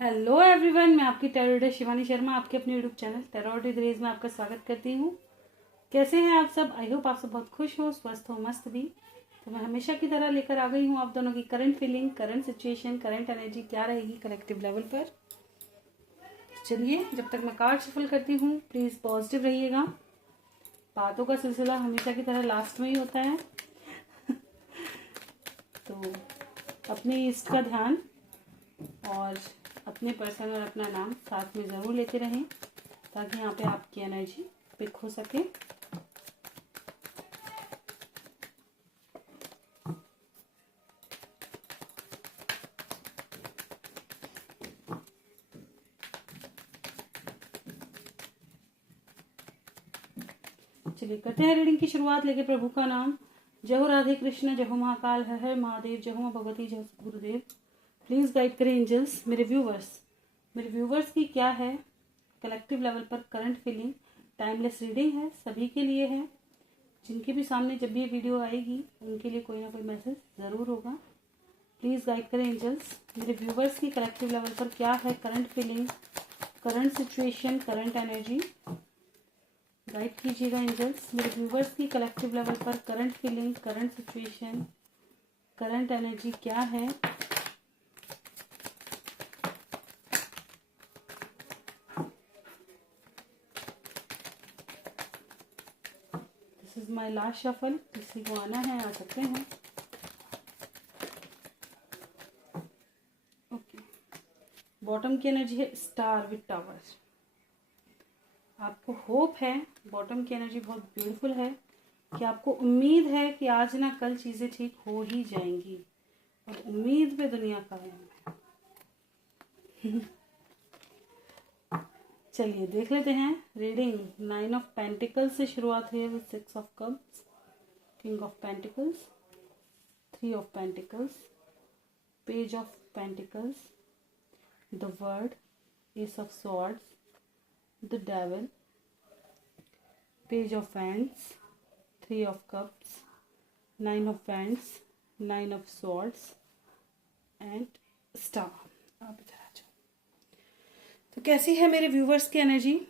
Hello everyone, मैं आपकी tarot reader Shivani Sharma आपके अपने यूट्यूब चैनल टैरो रीडर्स में आपका स्वागत करती हूँ। कैसे हैं आप सब? आई होप आप सब बहुत खुश हो, स्वस्थ हो, मस्त भी। तो मैं हमेशा की तरह लेकर आ गई हूँ आप दोनों की current feeling, current situation, current energy क्या रहेगी कलेक्टिव लेवल पर। चलिए, जब तक मैं कार्ड शफल करती हूँ प्लीज़ पॉजिटिव रहिएगा। बातों का सिलसिला हमेशा की तरह लास्ट में ही होता है। तो अपने इष्ट का ध्यान और अपने पर्सन और अपना नाम साथ में ज़रूर लेते रहें ताकि यहाँ पे आपकी एनर्जी पिक हो सके। चलिए करते हैं रीडिंग की शुरुआत। लेके प्रभु का नाम। जय हो राधे कृष्ण, जय हो महाकाल, हर हर महादेव, जय हो मां भगवती, जय हो गुरुदेव। प्लीज गाइड करें एंजल्स। मेरे व्यूवर्स की क्या है कलेक्टिव लेवल पर करंट फीलिंग। टाइमलेस रीडिंग है, सभी के लिए है। जिनके भी सामने जब भी ये वीडियो आएगी उनके लिए कोई ना कोई मैसेज ज़रूर होगा। प्लीज़ गाइड करें एंजल्स। मेरे व्यूवर्स की कलेक्टिव लेवल पर क्या है current feeling, current situation, current energy. Guide कीजिएगा एंजल्स। मेरे व्यूवर्स की कलेक्टिव लेवल पर current feeling, current situation, current energy क्या है। This is my last shuffle. किसी को आना है आ सकते हैं। ओके, बॉटम की एनर्जी है स्टार विद टावर। आपको होप है, बॉटम की एनर्जी बहुत ब्यूटीफुल है कि आपको उम्मीद है कि आज ना कल चीज़ें ठीक हो ही जाएंगी और उम्मीद पे दुनिया कायम है। चलिए देख लेते हैं रीडिंग। 9 ऑफ पेंटिकल्स से शुरुआत है with 6 of cups, king of pentacles, 3 of pentacles, page of pentacles, the word, S of swords, the devil, page of wands, 3 of cups, 9 of wands, 9 of swords and star। आप इधर आ जाओ। तो कैसी है मेरे व्यूवर्स की एनर्जी?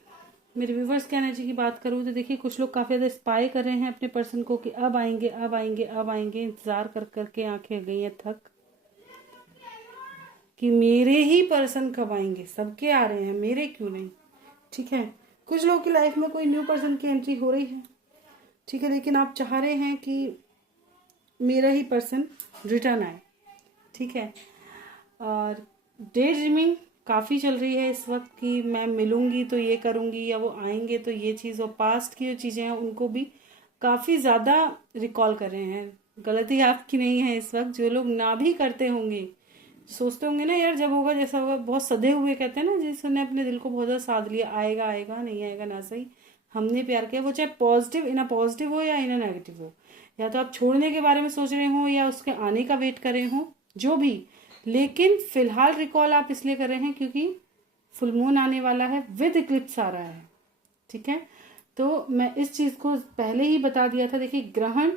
मेरे viewers की एनर्जी की बात करूँ तो देखिए, कुछ लोग काफ़ी ज़्यादा स्पाई कर रहे हैं अपने पर्सन को कि अब आएंगे, अब आएंगे, अब आएंगे। इंतज़ार कर करके आंखें गई हैं थक कि मेरे ही पर्सन कब आएंगे। सबके आ रहे हैं, मेरे क्यों नहीं? ठीक है, कुछ लोगों की लाइफ में कोई न्यू पर्सन की एंट्री हो रही है, ठीक है, लेकिन आप चाह रहे हैं कि मेरा ही पर्सन रिटर्न आए, ठीक है। और डे ड्रीमिंग काफ़ी चल रही है इस वक्त कि मैं मिलूंगी तो ये करूंगी या वो आएंगे तो ये चीज़, और पास्ट की जो चीज़ें हैं उनको भी काफ़ी ज़्यादा रिकॉल कर रहे हैं। गलती आपकी नहीं है इस वक्त। जो लोग ना भी करते होंगे, सोचते होंगे ना यार जब होगा जैसा होगा, बहुत सधे हुए कहते हैं ना, जिसने अपने दिल को बहुत ज़्यादा साध लिया, आएगा आएगा, नहीं आएगा ना सही, हमने प्यार किया, वो चाहे पॉजिटिव इन अ पॉजिटिव हो या इन अ नेगेटिव हो, या तो आप छोड़ने के बारे में सोच रहे हो या उसके आने का वेट कर रहे हो, जो भी। लेकिन फिलहाल रिकॉल आप इसलिए कर रहे हैं क्योंकि फुल मून आने वाला है, विद इक्लिप्स आ रहा है, ठीक है। तो मैं इस चीज़ को पहले ही बता दिया था। देखिए, ग्रहण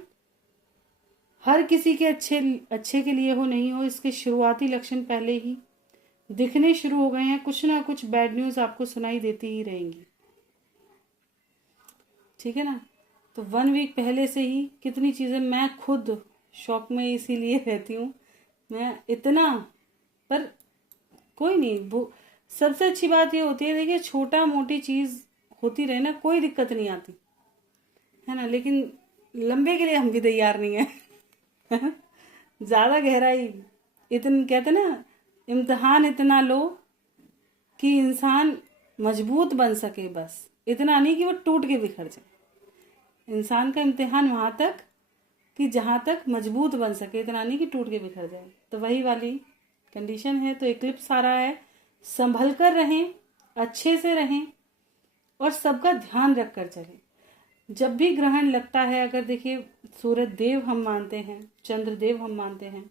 हर किसी के अच्छे के लिए हो नहीं हो, इसके शुरुआती लक्षण पहले ही दिखने शुरू हो गए हैं। कुछ ना कुछ बैड न्यूज़ आपको सुनाई देती ही रहेंगी, ठीक है ना। तो 1 वीक पहले से ही कितनी चीज़ें, मैं खुद शॉक में इसीलिए रहती हूँ मैं इतना। पर कोई नहीं, वो सबसे अच्छी बात ये होती है, देखिए छोटा मोटी चीज़ होती रहे ना, कोई दिक्कत नहीं आती है ना, लेकिन लंबे के लिए हम भी तैयार नहीं है। ज्यादा गहराई, इतन कहते ना, इम्तिहान इतना लो कि इंसान मजबूत बन सके, बस इतना नहीं कि वो टूट के बिखर जाए। इंसान का इम्तिहान वहां तक कि जहां तक मजबूत बन सके, इतना नहीं कि टूट के बिखर जाए। तो वही वाली कंडीशन है। तो इक्लिप्स आ रहा है, संभल कर रहें, अच्छे से रहें और सबका ध्यान रख कर चलें। जब भी ग्रहण लगता है, अगर देखिए सूरज देव हम मानते हैं, चंद्र देव हम मानते हैं,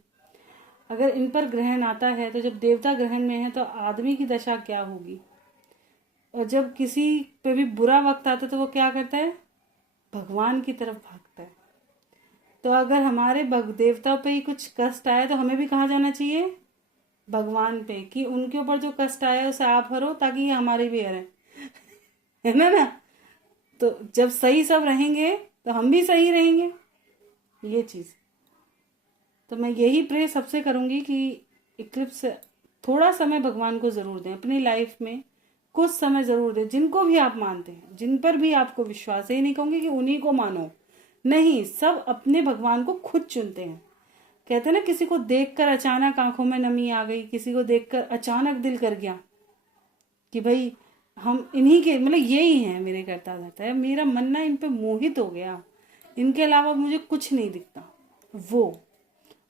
अगर इन पर ग्रहण आता है तो जब देवता ग्रहण में है तो आदमी की दशा क्या होगी। और जब किसी पे भी बुरा वक्त आता है तो वो क्या करता है, भगवान की तरफ भागता है। तो अगर हमारे देवताओं पे ही कुछ कष्ट आए तो हमें भी कहाँ जाना चाहिए, भगवान पे कि उनके ऊपर जो कष्ट आया उसे आप हरो ताकि ये हमारे भी हरे, है ना। तो जब सही सब रहेंगे तो हम भी सही रहेंगे, ये चीज। तो मैं यही प्रे सबसे करूंगी कि इक्लिप्स थोड़ा समय भगवान को जरूर दें अपनी लाइफ में, कुछ समय जरूर दें, जिनको भी आप मानते हैं, जिन पर भी आपको विश्वास है। ये नहीं कहूंगी कि उन्हीं को मानो, नहीं, सब अपने भगवान को खुद चुनते हैं। कहते हैं ना, किसी को देखकर अचानक आंखों में नमी आ गई, किसी को देखकर अचानक दिल कर गया कि भाई हम इन्हीं के, मतलब यही है मेरे करता रहता है, मेरा मन ना इन पे मोहित हो गया, इनके अलावा मुझे कुछ नहीं दिखता। वो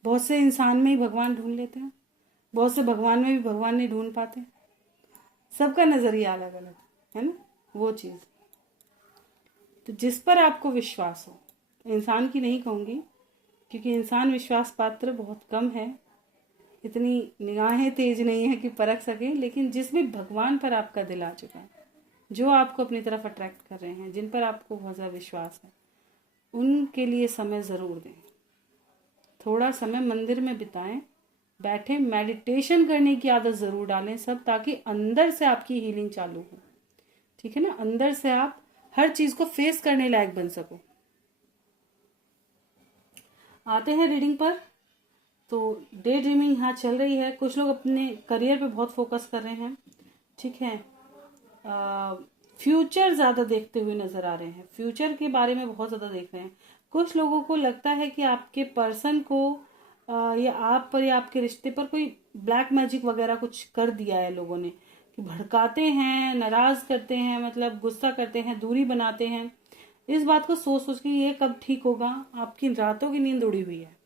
बहुत से इंसान में ही भगवान ढूंढ लेते हैं, बहुत से भगवान में भी भगवान नहीं ढूंढ पाते। सबका नजरिया अलग अलग है ना, वो चीज। तो जिस पर आपको विश्वास हो, इंसान की नहीं कहूंगी क्योंकि इंसान विश्वास पात्र बहुत कम है, इतनी निगाहें तेज नहीं है कि परख सके, लेकिन जिस भी भगवान पर आपका दिल आ चुका है, जो आपको अपनी तरफ अट्रैक्ट कर रहे हैं, जिन पर आपको बहुत ज़्यादा विश्वास है, उनके लिए समय ज़रूर दें। थोड़ा समय मंदिर में बिताएं, बैठे मेडिटेशन करने की आदत ज़रूर डालें सब, ताकि अंदर से आपकी हीलिंग चालू हो, ठीक है ना। अंदर से आप हर चीज़ को फेस करने लायक बन सको। आते हैं रीडिंग पर। तो डे ड्रीमिंग यहाँ चल रही है, कुछ लोग अपने करियर पे बहुत फोकस कर रहे हैं, ठीक है। फ्यूचर ज़्यादा देखते हुए नज़र आ रहे हैं, फ्यूचर के बारे में बहुत ज़्यादा देख रहे हैं। कुछ लोगों को लगता है कि आपके पर्सन को या आप पर या आपके रिश्ते पर कोई ब्लैक मैजिक वगैरह कुछ कर दिया है लोगों ने, कि भड़काते हैं, नाराज़ करते हैं, मतलब गुस्सा करते हैं, दूरी बनाते हैं। इस बात को सोच सोच के ये कब ठीक होगा, आपकी रातों की नींद उड़ी हुई है,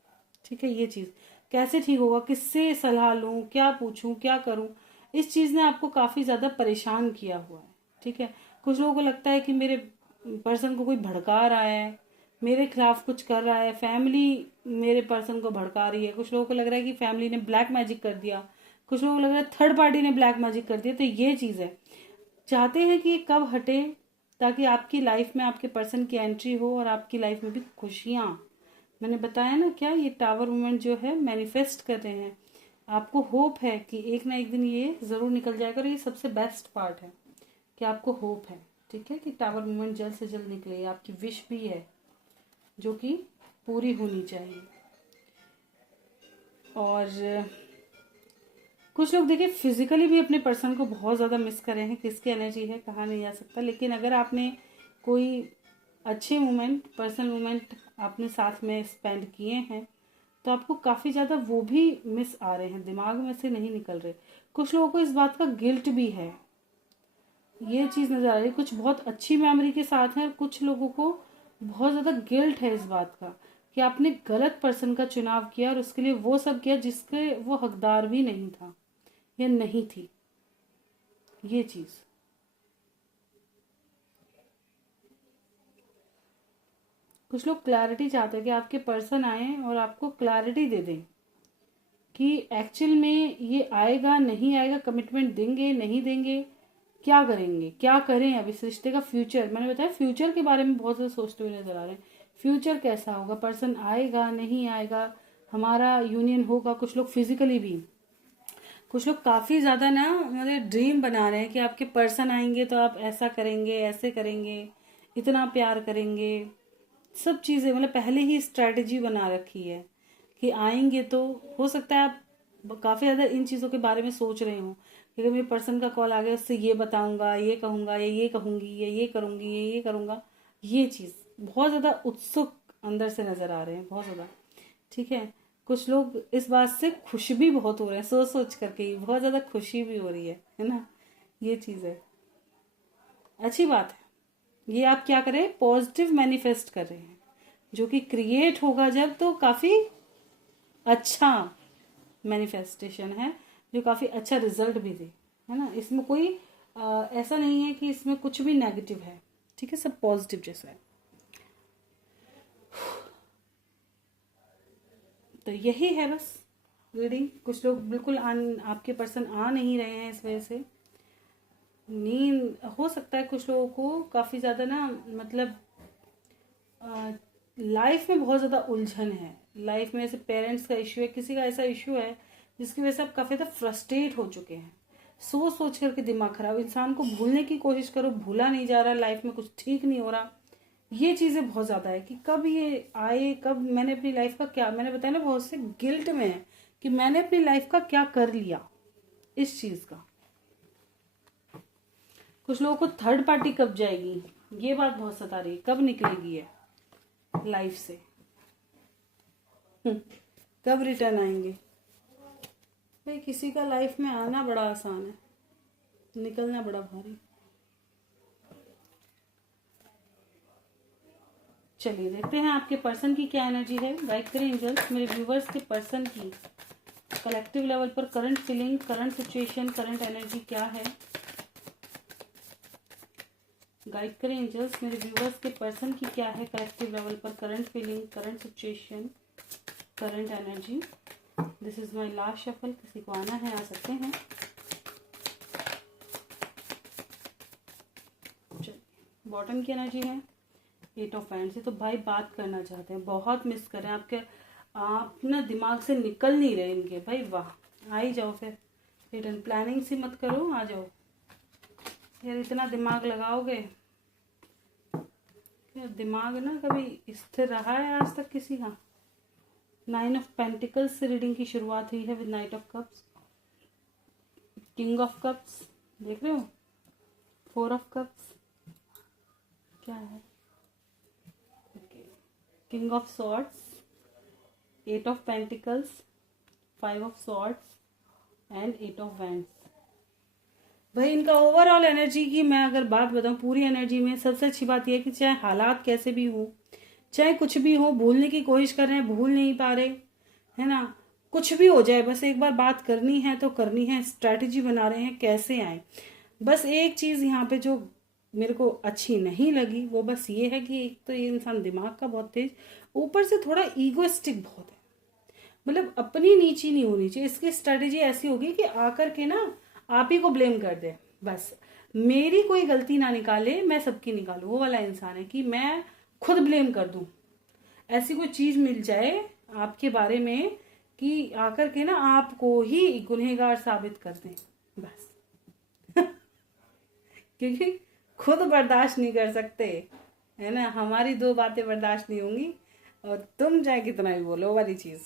ठीक है। ये चीज़ कैसे ठीक होगा, किससे सलाह लूं, क्या पूछूं, क्या करूं, इस चीज़ ने आपको काफ़ी ज़्यादा परेशान किया हुआ है, ठीक है। कुछ लोगों को लगता है कि मेरे पर्सन को कोई भड़का रहा है, मेरे खिलाफ कुछ कर रहा है, फैमिली मेरे पर्सन को भड़का रही है। कुछ लोगों को लग रहा है कि फैमिली ने ब्लैक मैजिक कर दिया, कुछ लोगों को लग रहा है थर्ड पार्टी ने ब्लैक मैजिक कर दिया। तो ये चीज़ है, चाहते हैं कि ये कब हटे, ताकि आपकी लाइफ में आपके पर्सन की एंट्री हो और आपकी लाइफ में भी खुशियाँ। मैंने बताया ना, क्या ये टावर मूवमेंट जो है मैनिफेस्ट कर रहे हैं, आपको होप है कि एक ना एक दिन ये ज़रूर निकल जाएगा। और ये सबसे बेस्ट पार्ट है कि आपको होप है, ठीक है, कि टावर मूवमेंट जल्द से जल्द निकले। आपकी विश भी है जो कि पूरी होनी चाहिए। और कुछ लोग देखिए फिजिकली भी अपने पर्सन को बहुत ज़्यादा मिस कर रहे हैं, किसकी एनर्जी है कहा नहीं जा सकता, लेकिन अगर आपने कोई अच्छे मोमेंट, पर्सनल मोमेंट आपने साथ में स्पेंड किए हैं, तो आपको काफ़ी ज़्यादा वो भी मिस आ रहे हैं, दिमाग में से नहीं निकल रहे। कुछ लोगों को इस बात का गिल्ट भी है, ये चीज़ नज़र आ रही है। कुछ बहुत अच्छी मेमोरी के साथ हैं, कुछ लोगों को बहुत ज़्यादा गिल्ट है इस बात का कि आपने गलत पर्सन का चुनाव किया और उसके लिए वो सब किया जिसके वो हकदार भी नहीं था या नहीं थी, ये चीज़। कुछ लोग क्लैरिटी चाहते हैं कि आपके पर्सन आए और आपको क्लैरिटी दे दें कि एक्चुअल में ये आएगा नहीं आएगा, कमिटमेंट देंगे नहीं देंगे, क्या करेंगे, क्या करें अब इस रिश्ते का फ्यूचर। मैंने बताया फ्यूचर के बारे में बहुत ज़्यादा सोचते हुए नजर आ रहे हैं, फ्यूचर कैसा होगा, पर्सन आएगा नहीं आएगा, हमारा यूनियन होगा। कुछ लोग फिजिकली भी, कुछ लोग काफ़ी ज़्यादा ना मतलब ड्रीम बना रहे हैं कि आपके पर्सन आएंगे तो आप ऐसा करेंगे, ऐसे करेंगे, इतना प्यार करेंगे, सब चीज़ें मतलब पहले ही स्ट्रैटेजी बना रखी है कि आएंगे। तो हो सकता है आप काफ़ी ज़्यादा इन चीज़ों के बारे में सोच रहे हो कि अगर मेरे पर्सन का कॉल आ गया उससे ये बताऊंगा, ये कहूँगा, या ये कहूँगी, या ये करूँगी, या ये करूँगा, ये चीज़ बहुत ज़्यादा उत्सुक अंदर से नज़र आ रहे हैं, बहुत ज़्यादा, ठीक है। कुछ लोग इस बात से खुश भी बहुत हो रहे हैं, सोच सोच करके ही बहुत ज़्यादा खुशी भी हो रही है ना, ये चीज़ है, अच्छी बात है। ये आप क्या करें, पॉजिटिव मैनिफेस्ट कर रहे हैं, जो कि क्रिएट होगा जब, तो काफ़ी अच्छा मैनिफेस्टेशन है, जो काफ़ी अच्छा रिजल्ट भी दे, है ना। इसमें कोई ऐसा नहीं है कि इसमें कुछ भी नेगेटिव है, ठीक है, सब पॉजिटिव जैसा है। तो यही है बस रीडिंग। कुछ लोग बिल्कुल आपके पर्सन आ नहीं रहे हैं, इस वजह से नींद हो सकता है कुछ लोगों को काफ़ी ज़्यादा ना, मतलब लाइफ में बहुत ज़्यादा उलझन है, लाइफ में ऐसे पेरेंट्स का इश्यू है, किसी का ऐसा इश्यू है जिसकी वजह से आप काफी ज्यादा फ्रस्ट्रेट हो चुके हैं। सोच सोच करके दिमाग खराब, इंसान को भूलने की कोशिश करो, भूला नहीं जा रहा, लाइफ में कुछ ठीक नहीं हो रहा। ये चीजें बहुत ज्यादा है कि कब ये आए, कब मैंने अपनी लाइफ का क्या, मैंने बताया ना बहुत से गिल्ट में है कि मैंने अपनी लाइफ का क्या कर लिया इस चीज का। कुछ लोगों को थर्ड पार्टी कब जाएगी, ये बात बहुत सता रही है, कब निकलेगी है लाइफ से, कब रिटर्न आएंगे। भाई किसी का लाइफ में आना बड़ा आसान है, निकलना बड़ा भारी। चलिए देखते हैं आपके पर्सन की क्या एनर्जी है। गाइड करें एंजल्स मेरे व्यूवर्स के पर्सन की कलेक्टिव लेवल पर current feeling, current situation, current energy क्या है। गाइड करें एंजल्स मेरे व्यूवर्स के पर्सन की क्या है कलेक्टिव लेवल पर current feeling, current situation, current energy. This is my last shuffle, किसी को आना है आ सकते हैं। बॉटम की एनर्जी है 8 ऑफ हैंड्स। तो भाई बात करना चाहते हैं, बहुत मिस कर रहे हैं आपके, आप ना दिमाग से निकल नहीं रहे इनके। भाई वाह, आ ही जाओ फिर, रिटर्न प्लानिंग सी मत करो, आ जाओ यार। इतना दिमाग लगाओगे यार, दिमाग ना कभी स्थिर रहा है आज तक किसी का। 9 ऑफ पेंटिकल्स से रीडिंग की शुरुआत हुई है with night of cups, king of cups देख रहे हो, 4 ऑफ कप्स क्या है, king of swords, 8 of pentacles, 5 of swords and 8 of wands. भाई इनका ओवरऑल एनर्जी की मैं अगर बात बताऊं, पूरी एनर्जी में सबसे अच्छी बात यह है कि चाहे हालात कैसे भी हो, चाहे कुछ भी हो, भूलने की कोशिश कर रहे हैं, भूल नहीं पा रहे, है ना, कुछ भी हो जाए, बस एक बार बात करनी है तो करनी है, स्ट्रैटेजी बना रहे हैं कैसे आए। बस एक चीज यहाँ पे जो मेरे को अच्छी नहीं लगी वो बस ये है कि एक तो ये इंसान दिमाग का बहुत तेज, ऊपर से थोड़ा ईगोइस्टिक बहुत है, मतलब अपनी नीची नहीं होनी चाहिए। इसकी स्ट्रेटेजी ऐसी होगी कि आकर के ना आप ही को ब्लेम कर दे, बस मेरी कोई गलती ना निकाले, मैं सबकी निकालू, वो वाला इंसान है कि मैं खुद ब्लेम कर दूं। ऐसी कोई चीज मिल जाए आपके बारे में कि आकर के ना आपको ही गुनहगार साबित कर दें, बस क्योंकि खुद बर्दाश्त नहीं कर सकते, है ना, हमारी 2 बातें बर्दाश्त नहीं होंगी और तुम चाहे कितना भी बोलो, वो वाली चीज।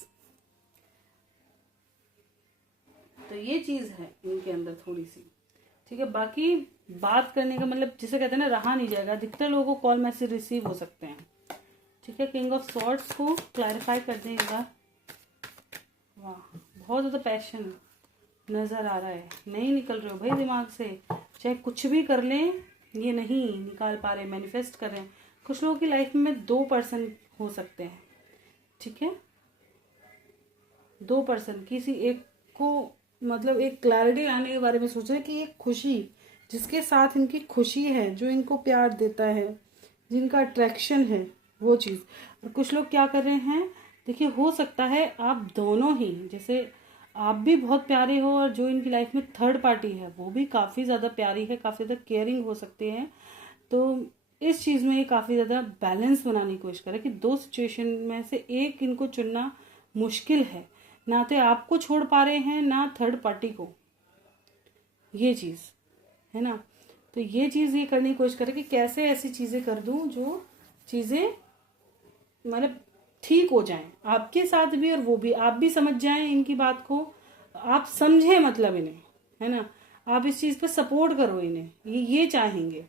तो ये चीज है इनके अंदर थोड़ी सी, ठीक है। बाकी बात करने का मतलब जिसे कहते हैं ना, रहा नहीं जाएगा। अधिकतर लोगों को कॉल मैसेज रिसीव हो सकते हैं, ठीक है। किंग ऑफ सॉर्ड्स को क्लैरिफाई कर दें एक बार। वाह, बहुत ज्यादा पैशन नजर आ रहा है, नहीं निकल रहे हो भाई दिमाग से, चाहे कुछ भी कर लें ये नहीं निकाल पा रहे, मैनिफेस्ट कर रहे हैं। कुछ लोगों की लाइफ में 2 पर्सन हो सकते हैं, ठीक है, 2 पर्सन, किसी एक को मतलब एक क्लैरिटी लाने के बारे में सोच रहे हैं कि एक खुशी जिसके साथ इनकी खुशी है, जो इनको प्यार देता है, जिनका अट्रैक्शन है, वो चीज। और कुछ लोग क्या कर रहे हैं, देखिए हो सकता है आप दोनों ही, जैसे आप भी बहुत प्यारे हो और जो इनकी लाइफ में थर्ड पार्टी है वो भी काफी ज्यादा प्यारी है, काफी ज्यादा केयरिंग हो सकते हैं। तो इस चीज में ये काफी ज्यादा बैलेंस बनाने की कोशिश करे कि 2 सिचुएशन में से एक इनको चुनना मुश्किल है, ना तो आपको छोड़ पा रहे हैं ना थर्ड पार्टी को, ये चीज है ना। तो ये चीज ये करने की कोशिश करे कि कैसे ऐसी चीजें कर दूं जो चीजें मतलब ठीक हो जाएं, आपके साथ भी और वो भी, आप भी समझ जाएं इनकी बात को, आप समझे मतलब इन्हें, है ना, आप इस चीज पे सपोर्ट करो इन्हें, ये चाहेंगे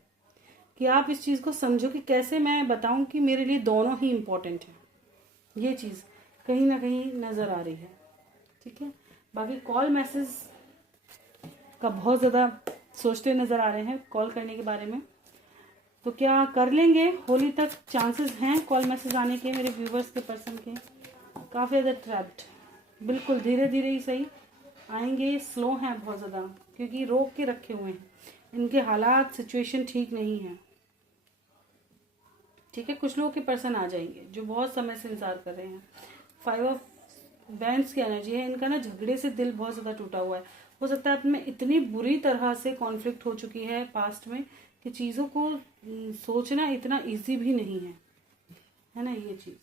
कि आप इस चीज को समझो कि कैसे मैं बताऊं कि मेरे लिए दोनों ही इम्पोर्टेंट है। ये चीज कहीं ना कहीं नजर आ रही है, ठीक है। बाकी कॉल मैसेज का बहुत ज्यादा सोचते नजर आ रहे हैं कॉल करने के बारे में, तो क्या कर लेंगे, होली तक चांसेस हैं कॉल मैसेज आने के मेरे व्यूवर्स के पर्सन के। काफी ज्यादा ट्रैप्ड, बिल्कुल धीरे धीरे ही सही आएंगे, स्लो हैं बहुत ज्यादा क्योंकि रोक के रखे हुए हैं, इनके हालात सिचुएशन ठीक नहीं है, ठीक है। कुछ लोगों के पर्सन आ जाएंगे जो बहुत समय से इंतजार कर रहे हैं। 5 ऑफ बैंड्स की एनर्जी है, इनका ना झगड़े से दिल बहुत ज्यादा टूटा हुआ है, हो सकता है आप में इतनी बुरी तरह से कॉन्फ्लिक्ट हो चुकी है पास्ट में कि चीजों को सोचना इतना इजी भी नहीं है ना, ये चीज।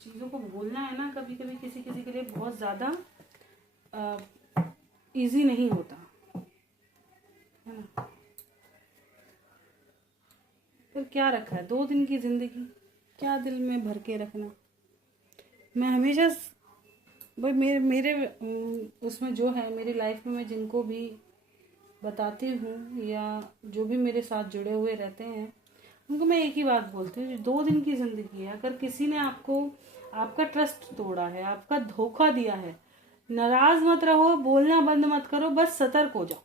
चीज़ों को भूलना है ना, कभी कभी किसी किसी के लिए बहुत ज़्यादा इजी नहीं होता है ना। फिर क्या रखा है, 2 दिन की जिंदगी, क्या दिल में भर के रखना। मैं हमेशा भाई मेरे उसमें जो है मेरी लाइफ में, मैं जिनको भी बताती हूँ या जो भी मेरे साथ जुड़े हुए रहते हैं, उनको मैं एक ही बात बोलती हूँ, 2 दिन की जिंदगी है। अगर किसी ने आपको आपका ट्रस्ट तोड़ा है, आपका धोखा दिया है, नाराज मत रहो, बोलना बंद मत करो, बस सतर्क हो जाओ।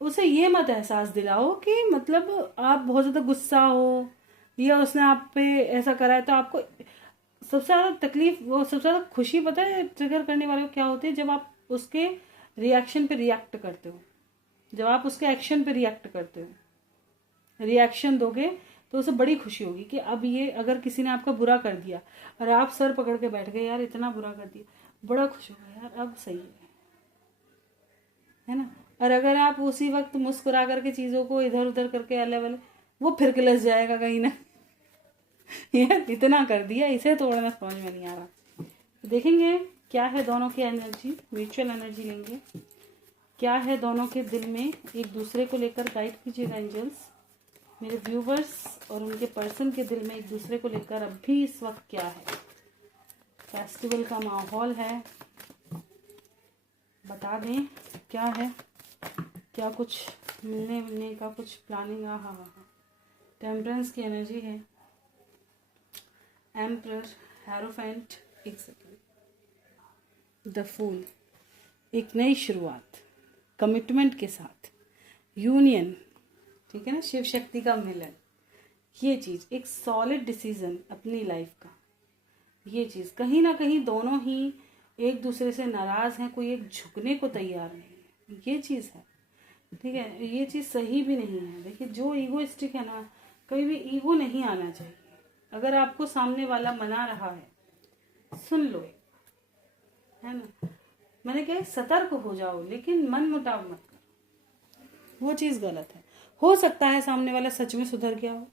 उसे ये मत एहसास दिलाओ कि मतलब आप बहुत ज्यादा गुस्सा हो या उसने आप पे ऐसा करा है तो आपको सबसे ज्यादा तकलीफ, वो सबसे ज्यादा खुशी पता है ट्रिगर करने वाले को क्या होती है, जब आप उसके रिएक्शन पे रिएक्ट करते हो, जब आप उसके एक्शन पे रिएक्ट करते हो, रिएक्शन दोगे तो उसे बड़ी खुशी होगी कि अब ये, अगर किसी ने आपका बुरा कर दिया और आप सर पकड़ के बैठ गए, यार इतना बुरा कर दिया, बड़ा खुश होगा यार अब सही है ना। और अगर आप उसी वक्त मुस्कुरा करके चीजों को इधर उधर करके अले वाले, वो फिर किलस जाएगा कहीं ना। यार इतना कर दिया, इसे तोड़ना समझ में नहीं आ रहा। देखेंगे क्या है दोनों की एनर्जी, म्यूचुअल एनर्जी लेंगे, क्या है दोनों के दिल में, एक दूसरे को लेकर गाइड कीजिएगा एंजल्स। मेरे व्यूवर्स और उनके पर्सन के दिल में एक दूसरे को लेकर अभी इस वक्त क्या है। फेस्टिवल का माहौल है, बता दें क्या है, क्या कुछ मिलने का कुछ प्लानिंग। हाँ, टेम्परेंस की एनर्जी है, एम्परर, हेरोफेंट, एक सेकेंड, द फूल, एक नई शुरुआत, कमिटमेंट के साथ, यूनियन, ठीक है ना, शिव शक्ति का मिलन, ये चीज, एक सॉलिड डिसीजन अपनी लाइफ का, ये चीज। कहीं ना कहीं दोनों ही एक दूसरे से नाराज हैं, कोई एक झुकने को तैयार नहीं है, ये चीज है, ठीक है। ये चीज सही भी नहीं है। देखिए जो ईगोइस्टिक है ना, कभी भी ईगो नहीं आना चाहिए। अगर आपको सामने वाला मना रहा है सुन लो, है ना, मैंने कहा सतर्क हो जाओ, लेकिन मन मुटाव मत करो, वो चीज गलत है। हो सकता है सामने वाला सच में सुधर गया हो,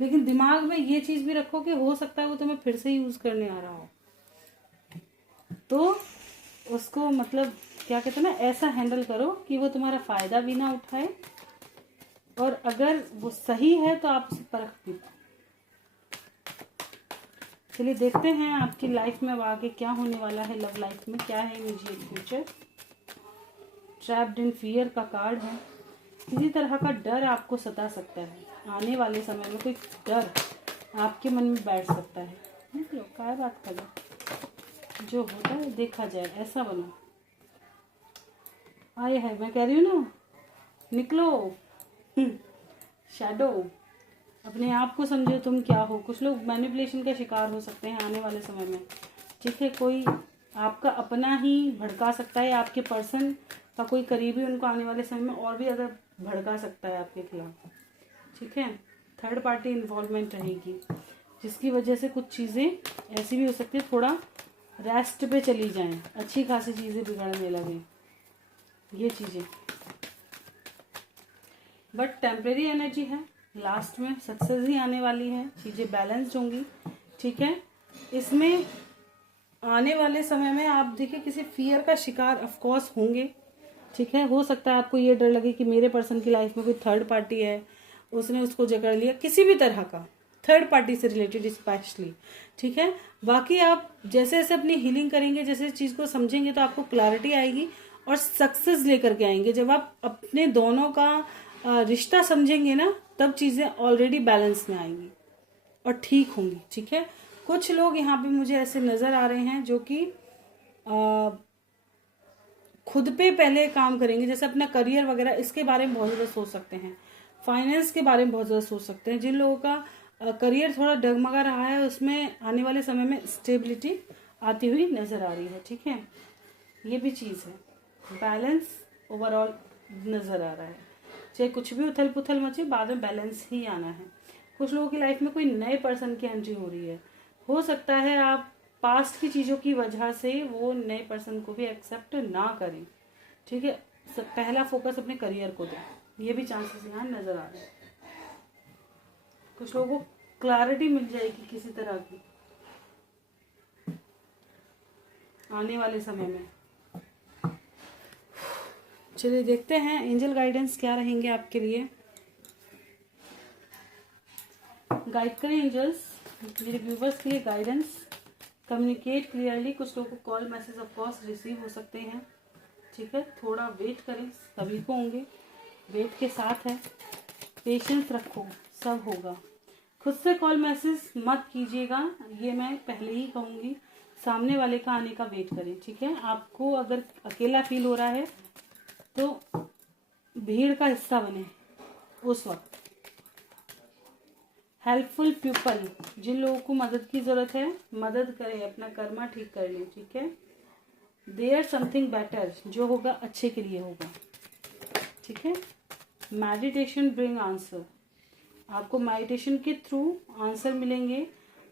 लेकिन दिमाग में ये चीज भी रखो कि हो सकता है वो तुम्हें फिर से यूज करने आ रहा हो, तो उसको मतलब क्या कहते हैं ना, ऐसा हैंडल करो कि वो तुम्हारा फायदा भी ना उठाए, और अगर वो सही है तो आप उसे परख भी पाओ। चलिए देखते हैं आपकी लाइफ में अब आगे क्या होने वाला है, लव लाइफ में क्या है immediate future. Trapped in fear का कार्ड है, किसी तरह का डर आपको सता सकता है, आने वाले समय में कोई डर आपके मन में बैठ सकता है। निकलो, क्या बात कर लो, जो होता है देखा जाए, ऐसा बनो। आए है, मैं कह रही हूँ ना, निकलो शैडो, अपने आप को समझो तुम क्या हो। कुछ लोग मैनिपुलेशन का शिकार हो सकते हैं आने वाले समय में, ठीक है। कोई आपका अपना ही भड़का सकता है, आपके पर्सन का कोई करीबी उनको आने वाले समय में और भी अगर भड़का सकता है आपके खिलाफ, ठीक है। थर्ड पार्टी इन्वॉल्वमेंट रहेगी, जिसकी वजह से कुछ चीज़ें ऐसी भी हो सकती है थोड़ा रेस्ट पे चली जाएं, अच्छी खासी चीज़ें बिगड़ने लगे, ये चीज़ें। बट टेम्परेरी एनर्जी है, लास्ट में सक्सेस ही आने वाली है, चीज़ें बैलेंस्ड होंगी, ठीक है। इसमें आने वाले समय में आप देखिए किसी फियर का शिकार ऑफ कोर्स होंगे, ठीक है। हो सकता है आपको ये डर लगे कि मेरे पर्सन की लाइफ में कोई थर्ड पार्टी है, उसने उसको जकड़ लिया, किसी भी तरह का थर्ड पार्टी से रिलेटेड स्पेशली, ठीक है। बाकी आप जैसे जैसे अपनी हीलिंग करेंगे, जैसे चीज को समझेंगे, तो आपको क्लैरिटी आएगी और सक्सेस लेकर के आएंगे। जब आप अपने दोनों का रिश्ता समझेंगे ना, तब चीजें ऑलरेडी बैलेंस में आएंगी और ठीक होंगी, ठीक है। कुछ लोग यहाँ पे मुझे ऐसे नजर आ रहे हैं जो कि खुद पे पहले काम करेंगे, जैसे अपना करियर वगैरह, इसके बारे में बहुत ज़्यादा सोच सकते हैं, फाइनेंस के बारे में बहुत ज़्यादा सोच सकते हैं। जिन लोगों का करियर थोड़ा डगमगा रहा है, उसमें आने वाले समय में स्टेबिलिटी आती हुई नजर आ रही है, ठीक है। ये भी चीज़ है, बैलेंस ओवरऑल नजर आ रहा है। चाहे कुछ भी उथल पुथल मचे, बाद में बैलेंस ही आना है। कुछ लोगों की लाइफ में कोई नए पर्सन की एंट्री हो रही है, हो सकता है आप पास्ट की चीज़ों की वजह से वो नए पर्सन को भी एक्सेप्ट ना करें, ठीक है। पहला फोकस अपने करियर को दें, ये भी चांसेस यहाँ नजर आ रहे हैं। कुछ लोगों को क्लैरिटी मिल जाएगी किसी तरह की, आने वाले समय में। चलिए देखते हैं एंजल गाइडेंस क्या रहेंगे आपके लिए। गाइड करें एंजल्स मेरे व्यूवर्स के लिए गाइडेंस। Communicate clearly. कुछ लोगों को call message of course receive हो सकते हैं, ठीक है, थोड़ा वेट करें, सभी को होंगे, वेट के साथ है, पेशेंस रखो, सब होगा। खुद से कॉल मैसेज मत कीजिएगा, ये मैं पहले ही कहूँगी। सामने वाले का आने का वेट करें, ठीक है। आपको अगर अकेला फील हो रहा है तो भीड़ का हिस्सा बने उस वक्त। हेल्पफुल पीपल, जिन लोगों को मदद की जरूरत है मदद करें, अपना कर्मा ठीक कर लें, ठीक है। देयर समथिंग बेटर, जो होगा अच्छे के लिए होगा, ठीक है। मेडिटेशन ब्रिंग आंसर, आपको मेडिटेशन के थ्रू आंसर मिलेंगे।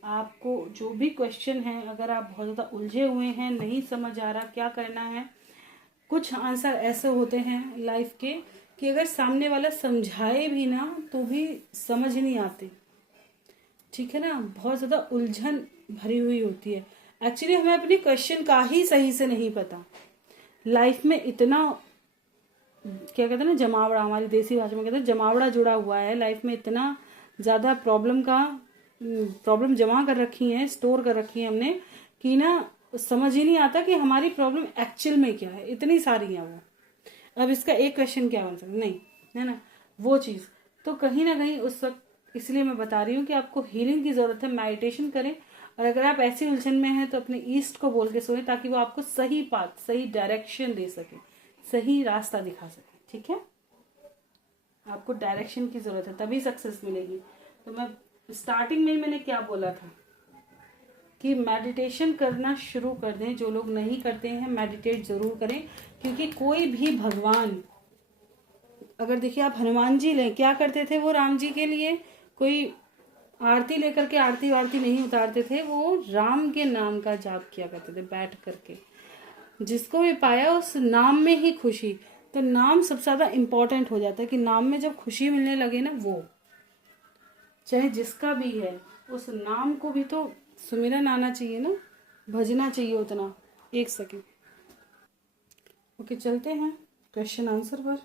आपको जो भी क्वेश्चन है, अगर आप बहुत ज़्यादा उलझे हुए हैं, नहीं समझ आ रहा क्या करना है, कुछ आंसर ऐसे होते हैं लाइफ के कि अगर सामने वाला समझाए भी ना तो भी समझ नहीं आते, ठीक है ना। बहुत ज़्यादा उलझन भरी हुई होती है। एक्चुअली हमें अपने क्वेश्चन का ही सही से नहीं पता। लाइफ में इतना क्या कहते हैं ना, जमावड़ा, हमारी देसी भाषा में कहते हैं जमावड़ा जुड़ा हुआ है। लाइफ में इतना ज़्यादा प्रॉब्लम जमा कर रखी है, स्टोर कर रखी है हमने कि ना समझ ही नहीं आता कि हमारी प्रॉब्लम एक्चुअल में क्या है। इतनी सारी है वो, अब इसका एक क्वेश्चन क्या बन सकता, नहीं है ना वो चीज़। तो कहीं ना कहीं उस वक्त इसलिए मैं बता रही हूँ कि आपको हीलिंग की ज़रूरत है, मेडिटेशन करें। और अगर आप ऐसी उलझन में हैं तो अपने ईस्ट को बोल के सोएं, ताकि वो आपको सही पाथ, सही डायरेक्शन दे सके, सही रास्ता दिखा सके, ठीक है। आपको डायरेक्शन की ज़रूरत है, तभी सक्सेस मिलेगी। तो मैं स्टार्टिंग में ही मैंने क्या बोला था कि मेडिटेशन करना शुरू कर दें। जो लोग नहीं करते हैं मेडिटेट ज़रूर करें, क्योंकि कोई भी भगवान, अगर देखिए आप हनुमान जी लें, क्या करते थे वो राम जी के लिए, कोई आरती लेकर के आरती वारती नहीं उतारते थे, वो राम के नाम का जाप किया करते थे बैठ करके। जिसको भी पाया उस नाम में ही खुशी, तो नाम सबसे ज़्यादा इम्पोर्टेंट हो जाता है कि नाम में जब खुशी मिलने लगे ना, वो चाहे जिसका भी है उस नाम को भी तो सुमिरन आना चाहिए ना, भजना चाहिए उतना। एक सेकेंड, ओके चलते हैं क्वेश्चन आंसर पर।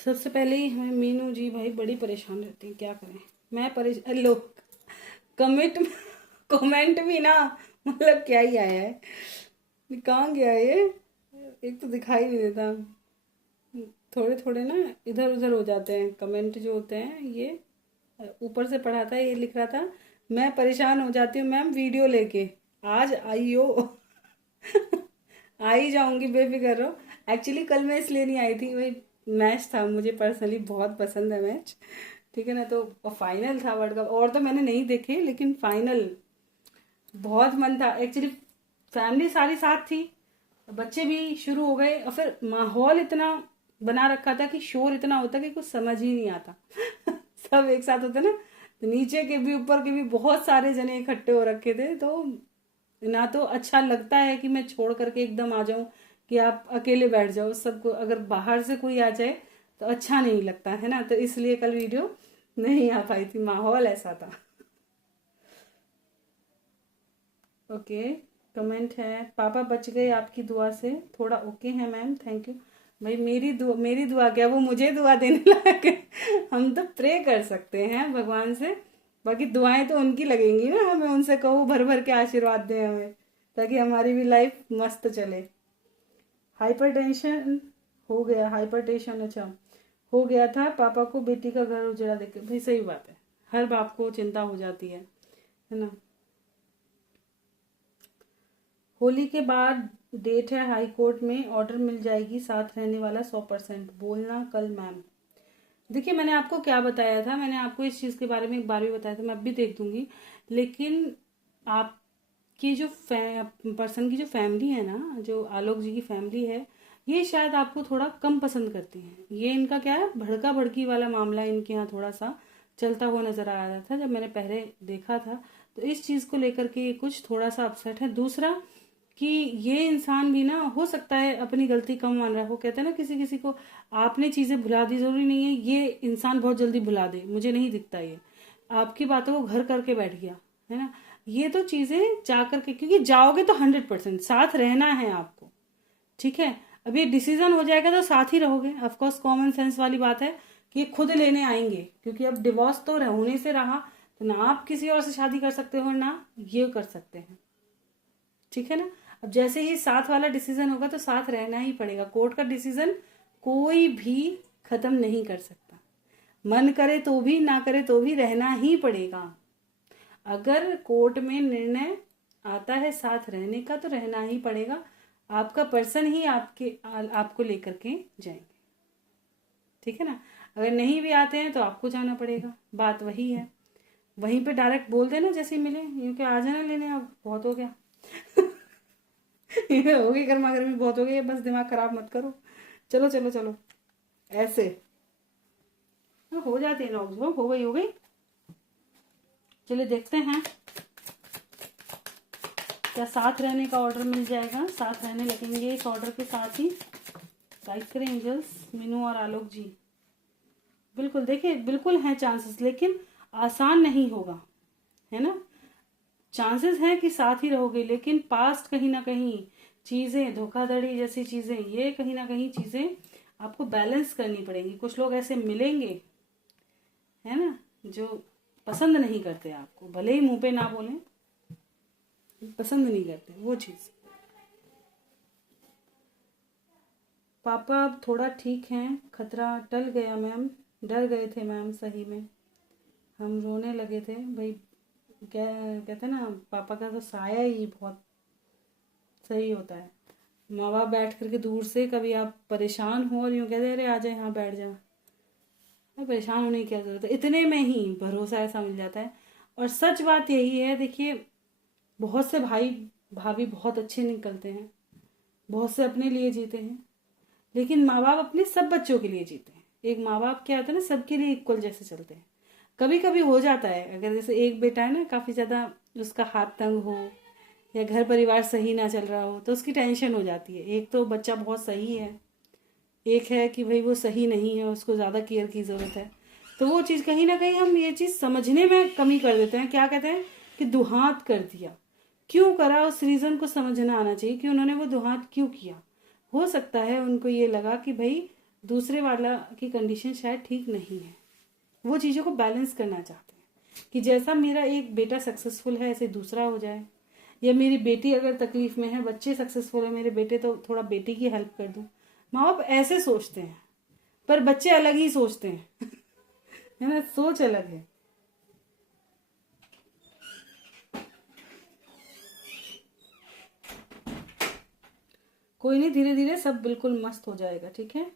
सबसे पहले ही हमें मीनू जी भाई बड़ी परेशान रहती हैं, क्या करें। मैं परेशान, लो कमेंट भी ना, मतलब क्या ही आया है, कहाँ गया ये, एक तो दिखाई नहीं देता, थोड़े थोड़े ना इधर उधर हो जाते हैं कमेंट जो होते हैं। ये ऊपर से पढ़ा था, ये लिख रहा था मैं परेशान हो जाती हूँ मैम वीडियो लेके, आज आई हो आ ही जाऊंगी, बेफिक्र रहो। एक्चुअली कल मैं इसलिए नहीं आई थी, वही मैच था, मुझे पर्सनली बहुत पसंद है मैच, ठीक है ना। तो फाइनल था वर्ल्ड कप, और तो मैंने नहीं देखे, लेकिन फाइनल बहुत मन था एक्चुअली। फैमिली सारी साथ थी, बच्चे भी शुरू हो गए, और फिर माहौल इतना बना रखा था कि शोर इतना होता कि कुछ समझ ही नहीं आता सब एक साथ होते ना, तो नीचे के भी ऊपर के भी बहुत सारे जने इकट्ठे हो रखे थे। तो ना तो अच्छा लगता है कि मैं छोड़ करके एकदम आ जाऊं, कि आप अकेले बैठ जाओ, सबको अगर बाहर से कोई आ जाए तो अच्छा नहीं लगता है ना। तो इसलिए कल वीडियो नहीं आ पाई थी, माहौल ऐसा था। ओके कमेंट है, पापा बच गए आपकी दुआ से, थोड़ा ओके है मैम, थैंक यू। भाई मेरी दुआ क्या, वो मुझे दुआ देने लगे हम तो प्रे कर सकते हैं भगवान से, बाकी दुआएं तो उनकी लगेंगी ना, हमें उनसे कहो भर भर के आशीर्वाद दें हमें, ताकि हमारी भी लाइफ मस्त चले। हाइपरटेंशन हो गया, हाइपरटेंशन अच्छा हो गया था, पापा को बेटी का घर उजड़ा देख, भाई सही बात है, हर बाप को चिंता हो जाती है ना। होली के बाद डेट है हाई कोर्ट में, ऑर्डर मिल जाएगी, साथ रहने वाला 100%, बोलना कल मैम। देखिए मैंने आपको क्या बताया था, मैंने आपको इस चीज़ के बारे में एक बार भी बताया था, मैं अब भी देख दूंगी। लेकिन आपकी जो पर्सन की जो फैमिली है ना, जो आलोक जी की फैमिली है, ये शायद आपको थोड़ा कम पसंद करती हैं। ये इनका क्या है, भड़का भड़की वाला मामला इनके यहाँ थोड़ा सा चलता हुआ नजर आ रहा था जब मैंने पहले देखा था। तो इस चीज़ को लेकर के ये कुछ थोड़ा सा अपसेट है। दूसरा कि ये इंसान भी ना हो सकता है अपनी गलती कम मान रहा है। वो कहते हैं ना किसी किसी को आपने चीज़ें भुला दी, जरूरी नहीं है ये इंसान बहुत जल्दी भुला दे, मुझे नहीं दिखता ये। आपकी बातों को घर करके बैठ गया, है ना। ये तो चीजें जा करके, क्योंकि जाओगे तो 100% साथ रहना है आपको, ठीक है। अब ये डिसीजन हो जाएगा तो साथ ही रहोगे। ऑफकोर्स कॉमन सेंस वाली बात है कि खुद लेने आएंगे, क्योंकि अब डिवोर्स तो होने से रहा, तो ना आप किसी और से शादी कर सकते हो ना ये कर सकते हैं, ठीक है ना। अब जैसे ही साथ वाला डिसीजन होगा तो साथ रहना ही पड़ेगा। कोर्ट का डिसीजन कोई भी खत्म नहीं कर सकता, मन करे तो भी ना करे तो भी रहना ही पड़ेगा। अगर कोर्ट में निर्णय आता है साथ रहने का तो रहना ही पड़ेगा। आपका पर्सन ही आपको लेकर के जाएंगे, ठीक है ना। अगर नहीं भी आते हैं तो आपको जाना पड़ेगा, बात वही है। वहीं पे डायरेक्ट बोल देना जैसे मिले, क्योंकि आ जाना लेने, अब बहुत हो गया हो गई गर्मा गर्मी, बहुत हो गई, बस दिमाग खराब मत करो। चलो चलो चलो, ऐसे हो जाते हैं लोग। हो गई हो गई। चलिए देखते हैं क्या साथ रहने का ऑर्डर मिल जाएगा। साथ रहने लगेंगे इस ऑर्डर के साथ ही। गाइड करें एंजल्स मीनू और आलोक जी। बिल्कुल देखिए, बिल्कुल हैं चांसेस, लेकिन आसान नहीं होगा, है ना। चांसेस हैं कि साथ ही रहोगे, लेकिन पास्ट कहीं ना कहीं चीजें, धोखाधड़ी जैसी चीजें, ये कहीं ना कहीं चीजें आपको बैलेंस करनी पड़ेंगी। कुछ लोग ऐसे मिलेंगे, है ना, जो पसंद नहीं करते आपको, भले ही मुंह पे ना बोलें, पसंद नहीं करते वो चीज। पापा अब थोड़ा ठीक हैं, खतरा टल गया मैम। डर गए थे मैम, सही में हम रोने लगे थे भाई। क्या कहते हैं ना, पापा का तो साया ही बहुत सही होता है। माँ बाप बैठ करके दूर से, कभी आप परेशान हो और यूँ कहते अरे आ जा यहाँ बैठ जा, परेशान होने की क्या जरूरत है, इतने में ही भरोसा ऐसा मिल जाता है। और सच बात यही है, देखिए बहुत से भाई भाभी बहुत अच्छे निकलते हैं, बहुत से अपने लिए जीते हैं, लेकिन माँ बाप अपने सब बच्चों के लिए जीते हैं। एक माँ बाप क्या होता है ना, सबके लिए इक्वल जैसे चलते हैं। कभी कभी हो जाता है, अगर जैसे एक बेटा है ना, काफ़ी ज़्यादा उसका हाथ तंग हो या घर परिवार सही ना चल रहा हो तो उसकी टेंशन हो जाती है। एक तो बच्चा बहुत सही है, एक है कि भाई वो सही नहीं है, उसको ज़्यादा केयर की ज़रूरत है। तो वो चीज़ कहीं ना कहीं हम ये चीज़ समझने में कमी कर देते हैं। क्या कहते हैं कि दुहात कर दिया, क्यों करा, उस रीज़न को समझना आना चाहिए कि उन्होंने वो दुहात क्यों किया। हो सकता है उनको ये लगा कि भाई दूसरे वाला की कंडीशन शायद ठीक नहीं है, वो चीज़ों को बैलेंस करना चाहते हैं कि जैसा मेरा एक बेटा सक्सेसफुल है ऐसे दूसरा हो जाए, या मेरी बेटी अगर तकलीफ में है, बच्चे सक्सेसफुल है मेरे बेटे, तो थोड़ा बेटी की हेल्प कर दूं। माँ बाप ऐसे सोचते हैं, पर बच्चे अलग ही सोचते हैं है ना, सोच अलग है। कोई नहीं, धीरे धीरे सब बिल्कुल मस्त हो जाएगा, ठीक है।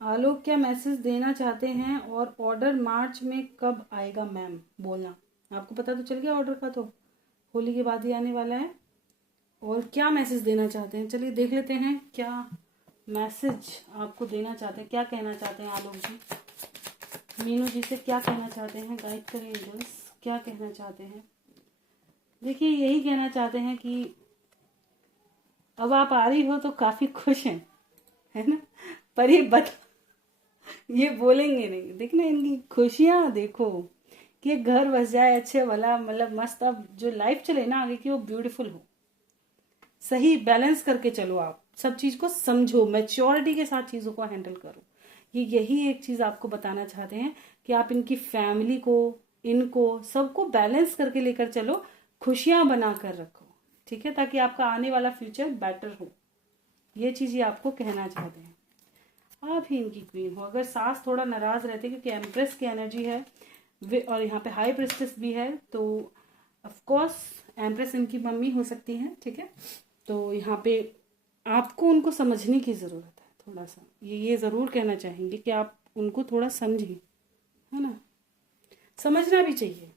आलोक क्या मैसेज देना चाहते हैं, और ऑर्डर मार्च में कब आएगा मैम, बोलना। आपको पता तो चल गया ऑर्डर का, तो होली के बाद ही आने वाला है। और क्या मैसेज देना चाहते हैं, चलिए देख लेते हैं क्या मैसेज आपको देना चाहते हैं, क्या कहना चाहते हैं आलोक जी। मीनू जी से क्या कहना चाहते हैं, गाइड करें एंजल्स, क्या कहना चाहते हैं। देखिए यही कहना चाहते हैं कि अब आप आ रही हो तो काफ़ी खुश हैं, है ना, पर ये बोलेंगे नहीं। देखना इनकी खुशियाँ देखो, कि घर बस जाए अच्छे वाला, मतलब मस्त, अब जो लाइफ चले ना आगे की वो ब्यूटीफुल हो। सही बैलेंस करके चलो, आप सब चीज़ को समझो, मैच्योरिटी के साथ चीज़ों को हैंडल करो। ये यही एक चीज़ आपको बताना चाहते हैं कि आप इनकी फैमिली को, इनको सबको बैलेंस करके लेकर चलो, खुशियाँ बना कर रखो, ठीक है, ताकि आपका आने वाला फ्यूचर बेटर हो। ये चीज़ ये आपको कहना चाहते हैं। आप ही इनकी क्वीन हो। अगर सास थोड़ा नाराज रहते, क्योंकि एम्प्रेस की एनर्जी है और यहाँ पे हाई प्रिस्टेस भी है, तो ऑफ कोर्स एम्प्रेस इनकी मम्मी हो सकती है, ठीक है। तो यहाँ पे आपको उनको समझने की ज़रूरत है थोड़ा सा, ये ज़रूर कहना चाहेंगे कि आप उनको थोड़ा समझें, है ना, समझना भी चाहिए।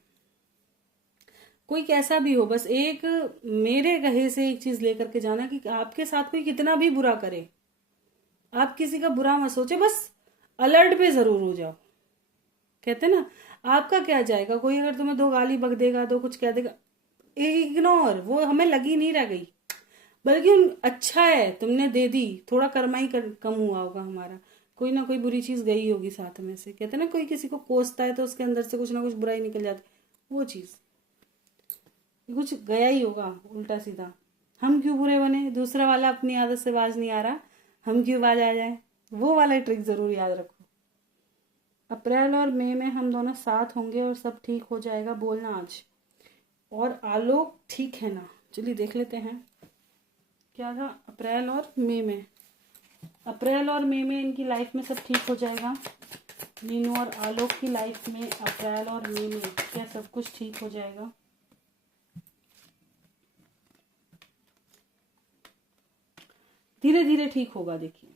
कोई कैसा भी हो, बस एक मेरे कहे से एक चीज़ लेकर के जाना कि आपके साथ कोई कितना भी बुरा करे, आप किसी का बुरा मत सोचे, बस अलर्ट पे ज़रूर हो जाओ। कहते ना, आपका क्या जाएगा, कोई अगर तुम्हें दो गाली बक देगा, दो कुछ कह देगा, इग्नोर, वो हमें लगी नहीं रह गई, बल्कि अच्छा है तुमने दे दी, थोड़ा कर्मा ही कम हुआ होगा हमारा, कोई ना कोई बुरी चीज़ गई होगी साथ में से। कहते हैं ना कोई किसी को कोसता है तो उसके अंदर से कुछ ना कुछ बुराई निकल जाती, वो चीज़ कुछ गया ही होगा उल्टा सीधा। हम क्यों बुरे बने, दूसरा वाला अपनी आदत से बाज नहीं आ रहा, हम क्यों बाज आ जाए, वो वाला ट्रिक ज़रूर याद रखो। अप्रैल और मई में हम दोनों साथ होंगे और सब ठीक हो जाएगा, बोलना आज। और आलोक ठीक है ना, चलिए देख लेते हैं क्या था अप्रैल और मई में। अप्रैल और मई में इनकी लाइफ में सब ठीक हो जाएगा। मीनू और आलोक की लाइफ में अप्रैल और मई में क्या सब कुछ ठीक हो जाएगा? धीरे धीरे ठीक होगा, देखिए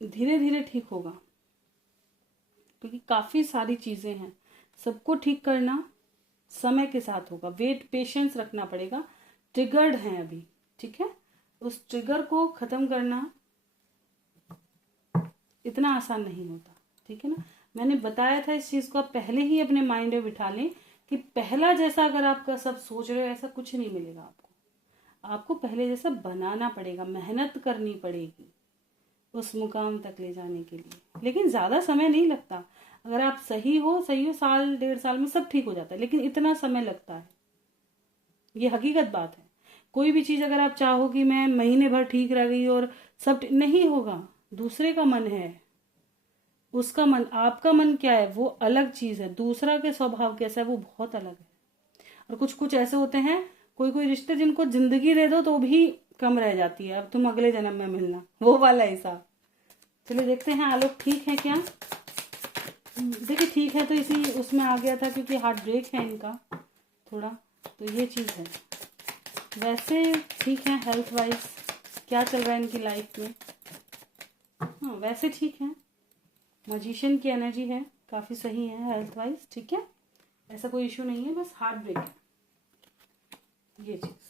धीरे धीरे ठीक होगा, क्योंकि काफी सारी चीजें हैं, सबको ठीक करना समय के साथ होगा। वेट, पेशेंस रखना पड़ेगा। ट्रिगर्ड हैं अभी, ठीक है, उस ट्रिगर को खत्म करना इतना आसान नहीं होता, ठीक है ना। मैंने बताया था इस चीज को आप पहले ही अपने माइंड में बिठा लें कि पहला जैसा अगर आपका सब सोच रहे हो ऐसा कुछ नहीं मिलेगा आपको। आपको पहले जैसा बनाना पड़ेगा, मेहनत करनी पड़ेगी उस मुकाम तक ले जाने के लिए। लेकिन ज्यादा समय नहीं लगता, अगर आप सही हो साल 1.5 साल में सब ठीक हो जाता है, लेकिन इतना समय लगता है, ये हकीकत बात है। कोई भी चीज अगर आप चाहो कि मैं महीने भर ठीक रह गई और सब नहीं होगा, दूसरे का मन है, उसका मन, आपका मन क्या है वो अलग चीज है, दूसरा के स्वभाव कैसा है वो बहुत अलग है। और कुछ कुछ ऐसे होते हैं, कोई कोई रिश्ते जिनको जिंदगी दे दो तो भी कम रह जाती है, अब तुम अगले जन्म में मिलना, वो वाला हिसाब। चलिए देखते हैं आलोक ठीक है क्या। देखिए ठीक है तो इसी उसमें आ गया था, क्योंकि हार्ट ब्रेक है इनका थोड़ा, तो ये चीज़ है। वैसे ठीक है हेल्थ वाइज, क्या चल रहा है इनकी लाइफ में? हाँ वैसे ठीक है, मजिशियन की एनर्जी है, काफ़ी सही है हेल्थ वाइज, ठीक है, ऐसा कोई इशू नहीं है, बस हार्ट ब्रेक है ये चीज़।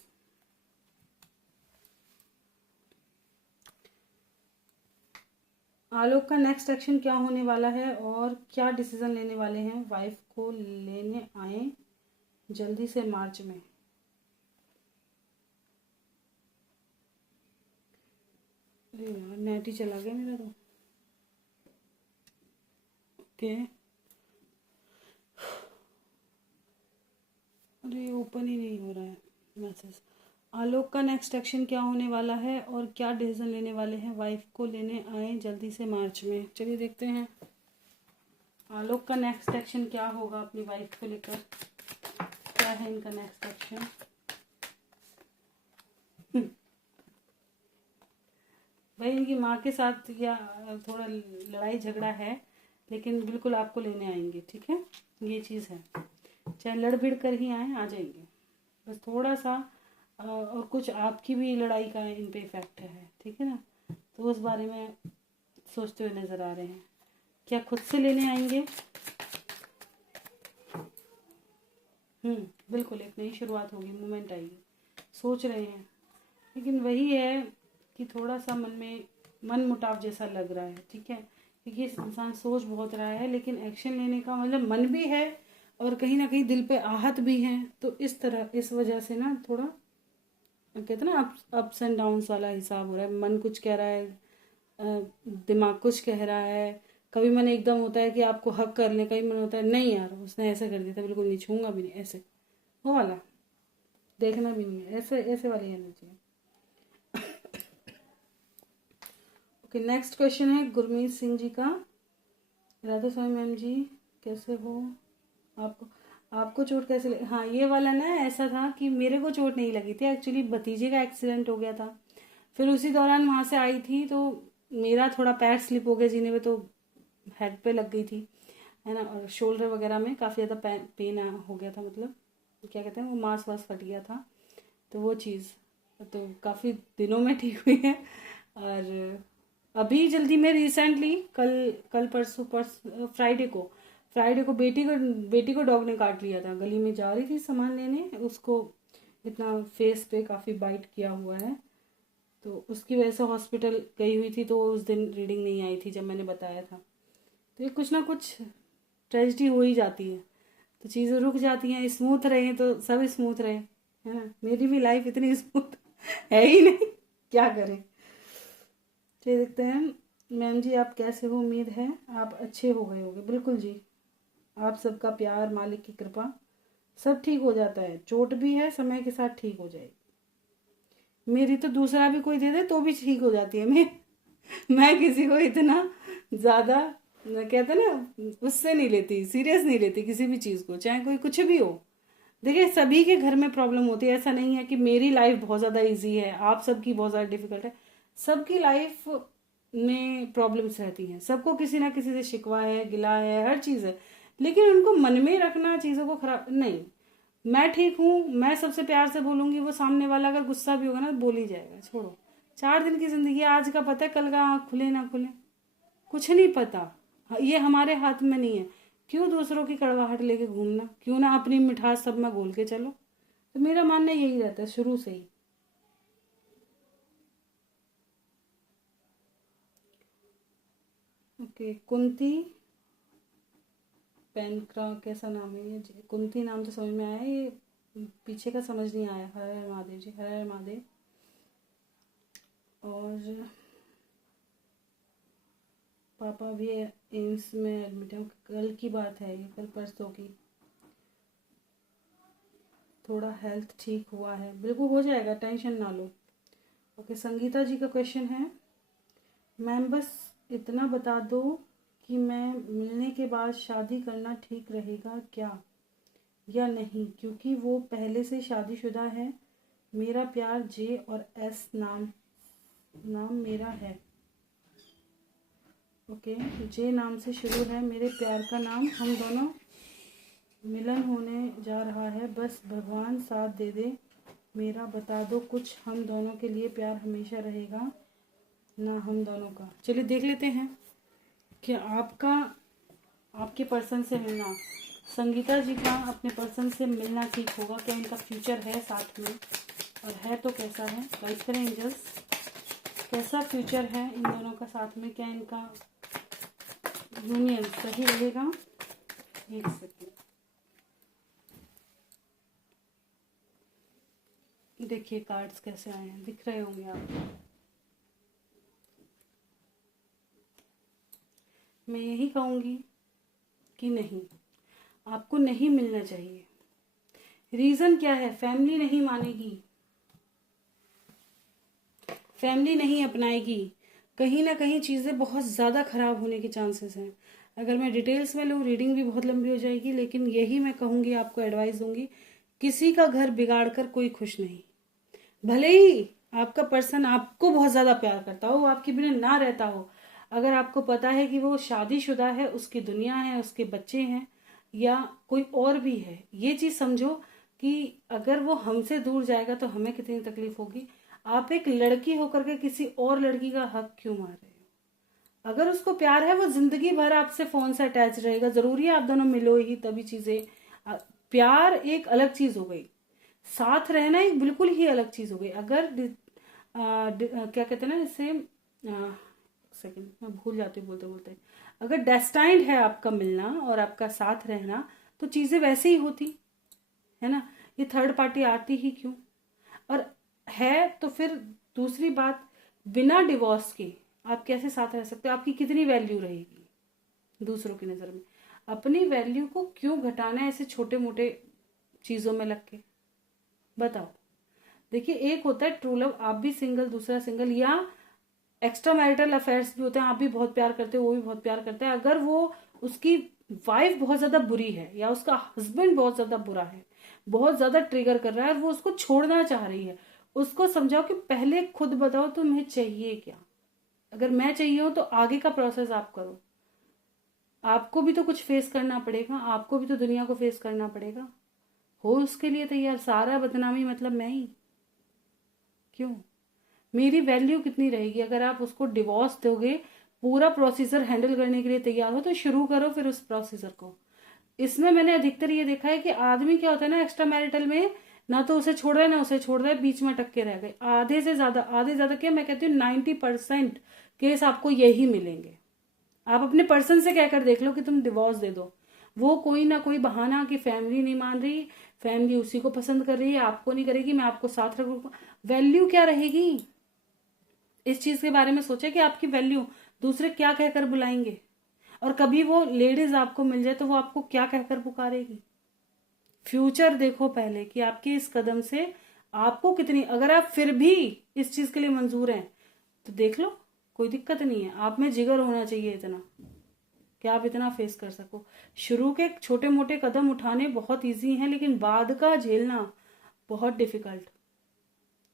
आलोक का नेक्स्ट एक्शन क्या होने वाला है और क्या डिसीजन लेने वाले हैं? वाइफ को लेने आए जल्दी से मार्च में। अरे यार नेट ही चला गया मेरा तो। ओके, अरे ओपन ही नहीं हो रहा है मैसेज। आलोक का नेक्स्ट एक्शन क्या होने वाला है और क्या डिसीजन लेने वाले हैं? वाइफ को लेने आए जल्दी से मार्च में। चलिए देखते हैं आलोक का नेक्स्ट एक्शन क्या होगा अपनी वाइफ को लेकर। क्या है इनका नेक्स्ट एक्शन? भाई इनकी माँ के साथ या थोड़ा लड़ाई झगड़ा है, लेकिन बिल्कुल आपको लेने आएंगे, ठीक है, ये चीज़ है। चाहे लड़ भिड़ कर ही आए, आ जाएंगे, बस थोड़ा सा और कुछ आपकी भी लड़ाई का इन पे इफेक्ट है, ठीक है ना, तो उस बारे में सोचते हुए नजर आ रहे हैं। क्या खुद से लेने आएंगे? बिल्कुल एक नई शुरुआत होगी, मूवमेंट आएगी, सोच रहे हैं, लेकिन वही है कि थोड़ा सा मन में मन मुटाव जैसा लग रहा है, ठीक है, क्योंकि इंसान सोच बहुत रहा है लेकिन एक्शन लेने का मतलब मन भी है और कहीं ना कहीं दिल पे आहत भी है, तो इस तरह इस वजह से ना थोड़ा कहते हैं ना अप्स एंड डाउन्स वाला हिसाब हो रहा है। मन कुछ कह रहा है, दिमाग कुछ कह रहा है, कभी मन एकदम होता है कि आपको हक कर ले, कभी मन होता है नहीं यार उसने ऐसे कर दिया था, बिल्कुल नहीं छूंगा भी नहीं, ऐसे वो वाला देखना भी नहीं है, ऐसे ऐसे वाली एनर्जी है। ओके नेक्स्ट क्वेश्चन है गुरमीत सिंह जी का। राधा स्वामी मैम जी कैसे हो? आपको आपको चोट कैसे लगी? हाँ ये वाला ना ऐसा था कि मेरे को चोट नहीं लगी थी, एक्चुअली भतीजे का एक्सीडेंट हो गया था, फिर उसी दौरान वहाँ से आई थी तो मेरा थोड़ा पैर स्लिप हो गया जीने में, तो हेड पे लग गई थी, है ना, और शोल्डर वगैरह में काफ़ी ज़्यादा पेन हो गया था, मतलब क्या कहते हैं वो मांस वास फट गया था, तो वो चीज़ तो काफ़ी दिनों में ठीक हुई है। और अभी जल्दी में रिसेंटली कल कल फ्राइडे को बेटी को डॉग ने काट लिया था, गली में जा रही थी सामान लेने, उसको इतना फेस पे काफ़ी बाइट किया हुआ है, तो उसकी वजह से हॉस्पिटल गई हुई थी, तो उस दिन रीडिंग नहीं आई थी जब मैंने बताया था। तो ये कुछ ना कुछ ट्रेजिडी हो ही जाती है, तो चीज़ें रुक जाती हैं, स्मूथ रहे तो सब स्मूथ रहे, है ना, मेरी भी लाइफ इतनी स्मूथ है ही नहीं, क्या करें। चलिए देखते हैं। मैम जी आप कैसे हो, उम्मीद है आप अच्छे हो गए होंगे। बिल्कुल जी, आप सबका प्यार, मालिक की कृपा, सब ठीक हो जाता है। चोट भी है, समय के साथ ठीक हो जाएगी। मेरी तो दूसरा भी कोई दे दे तो भी ठीक हो जाती है। मैं किसी को इतना ज़्यादा कहते ना उससे नहीं लेती, सीरियस नहीं लेती किसी भी चीज़ को, चाहे कोई कुछ भी हो। देखिए सभी के घर में प्रॉब्लम होती है, ऐसा नहीं है कि मेरी लाइफ बहुत ज़्यादा इजी है, आप सबकी बहुत ज़्यादा डिफिकल्ट है। सबकी लाइफ में प्रॉब्लम्स रहती हैं, सबको किसी ना किसी से शिकवा है, गिला है, हर चीज़ है। लेकिन उनको मन में रखना, चीज़ों को खराब नहीं। मैं ठीक हूँ, मैं सबसे प्यार से बोलूंगी, वो सामने वाला अगर गुस्सा भी होगा ना बोल ही जाएगा। छोड़ो, 4 दिन की जिंदगी है, आज का पता है, कल का आँख खुले ना खुले कुछ नहीं पता। ये हमारे हाथ में नहीं है। क्यों दूसरों की कड़वाहट लेके घूमना, क्यों ना अपनी मिठास सब में घोल के चलो। तो मेरा मानना यही रहता है शुरू से ही। ओके, कुंती पेनक्रा कैसा नाम है ये? कुंती नाम तो समझ में आया, ये पीछे का समझ नहीं आया। हर हर महादेव जी, हर हर महादेव। और पापा भी एम्स में एडमिट है। कल की बात है ये, कल परसों की। थोड़ा हेल्थ ठीक हुआ है, बिल्कुल हो जाएगा, टेंशन ना लो। ओके, संगीता जी का क्वेश्चन है, मैम बस इतना बता दो कि मैं मिलने के बाद शादी करना ठीक रहेगा क्या या नहीं, क्योंकि वो पहले से शादीशुदा है। मेरा प्यार जे और एस नाम नाम मेरा है। ओके, जे नाम से शुरू है मेरे प्यार का नाम। हम दोनों मिलन होने जा रहा है, बस भगवान साथ दे दे मेरा। बता दो कुछ, हम दोनों के लिए प्यार हमेशा रहेगा ना हम दोनों का। चलिए देख लेते हैं कि आपका आपके पर्सन से मिलना, संगीता जी का अपने पर्सन से मिलना ठीक होगा क्या? इनका फ्यूचर है साथ में, और है तो कैसा है? गाइड करें एंजल्स, कैसा फ्यूचर है इन दोनों का साथ में? क्या इनका यूनियन सही रहेगा? एक सेकेंड, देखिए कार्ड्स कैसे आए हैं, दिख रहे होंगे आपको। मैं यही कहूँगी कि नहीं, आपको नहीं मिलना चाहिए। रीज़न क्या है? फैमिली नहीं मानेगी, फैमिली नहीं अपनाएगी, कहीं ना कहीं चीज़ें बहुत ज़्यादा ख़राब होने के चांसेस हैं। अगर मैं डिटेल्स में लूँ, रीडिंग भी बहुत लंबी हो जाएगी, लेकिन यही मैं कहूँगी, आपको एडवाइस दूंगी, किसी का घर बिगाड़ कर कोई खुश नहीं। भले ही आपका पर्सन आपको बहुत ज़्यादा प्यार करता हो, वो आपके बिना ना रहता हो, अगर आपको पता है कि वो शादीशुदा है, उसकी दुनिया है, उसके बच्चे हैं, या कोई और भी है, ये चीज़ समझो कि अगर वो हमसे दूर जाएगा तो हमें कितनी तकलीफ होगी। आप एक लड़की होकर के किसी और लड़की का हक क्यों मार रहे हो? अगर उसको प्यार है, वो जिंदगी भर आपसे फोन से अटैच रहेगा। जरूरी है आप दोनों मिलो ही तभी चीजें। प्यार एक अलग चीज हो गई, साथ रहना एक बिल्कुल ही अलग चीज हो गई। अगर क्या कहते हैं ना इसे, सेकंड मैं भूल जाती हूँ बोलते बोलते, अगर डेस्टाइंड है आपका मिलना और आपका साथ रहना, तो चीजें वैसे ही होती है ना। ये थर्ड पार्टी आती ही क्यों? और है तो फिर दूसरी बात, बिना डिवोर्स के आप कैसे साथ रह सकते हो? आपकी कितनी वैल्यू रहेगी दूसरों की नज़र में? अपनी वैल्यू को क्यों घटाना है ऐसे छोटे मोटे चीज़ों में लग के? बताओ। देखिए, एक होता है ट्रू लव, आप भी सिंगल, दूसरा सिंगल, या एक्स्ट्रा मैरिटल अफेयर्स भी होते हैं, आप भी बहुत प्यार करते हो, वो भी बहुत प्यार करता है। अगर वो उसकी वाइफ बहुत ज्यादा बुरी है या उसका हस्बैंड बहुत ज्यादा बुरा है, बहुत ज्यादा ट्रिगर कर रहा है, और वो उसको छोड़ना चाह रही है, उसको समझाओ कि पहले खुद बताओ तुम्हें चाहिए क्या। अगर मैं चाहिए हूं तो आगे का प्रोसेस आप करो। आपको भी तो कुछ फेस करना पड़ेगा, आपको भी तो दुनिया को फेस करना पड़ेगा। हो उसके लिए तैयार? सारा बदनामी मतलब मैं ही क्यों? मेरी वैल्यू कितनी रहेगी? अगर आप उसको डिवोर्स दोगे, पूरा प्रोसीजर हैंडल करने के लिए तैयार हो, तो शुरू करो फिर उस प्रोसीजर को। इसमें मैंने अधिकतर ये देखा है कि आदमी क्या होता है ना, एक्स्ट्रा मैरिटल में ना तो उसे छोड़ रहा है ना उसे छोड़ रहा है, बीच में अटक के रह गए। आधे ज्यादा क्या, मैं कहती हूँ 90% केस आपको यही मिलेंगे। आप अपने पर्सन से कहकर देख लो कि तुम डिवोर्स दे दो, वो कोई ना कोई बहाना कि फैमिली नहीं मान रही, फैमिली उसी को पसंद कर रही है, आपको नहीं करेगी, मैं आपको साथ रखूंगा। वैल्यू क्या रहेगी? इस चीज के बारे में सोचे कि आपकी वैल्यू दूसरे क्या कहकर बुलाएंगे, और कभी वो लेडीज आपको मिल जाए तो वो आपको क्या कहकर पुकारेगी। फ्यूचर देखो पहले कि आपके इस कदम से आपको कितनी, अगर आप फिर भी इस चीज के लिए मंजूर हैं तो देख लो, कोई दिक्कत नहीं है। आप में जिगर होना चाहिए इतना कि आप इतना फेस कर सको। शुरू के छोटे मोटे कदम उठाने बहुत इजी हैं, लेकिन बाद का झेलना बहुत डिफिकल्ट।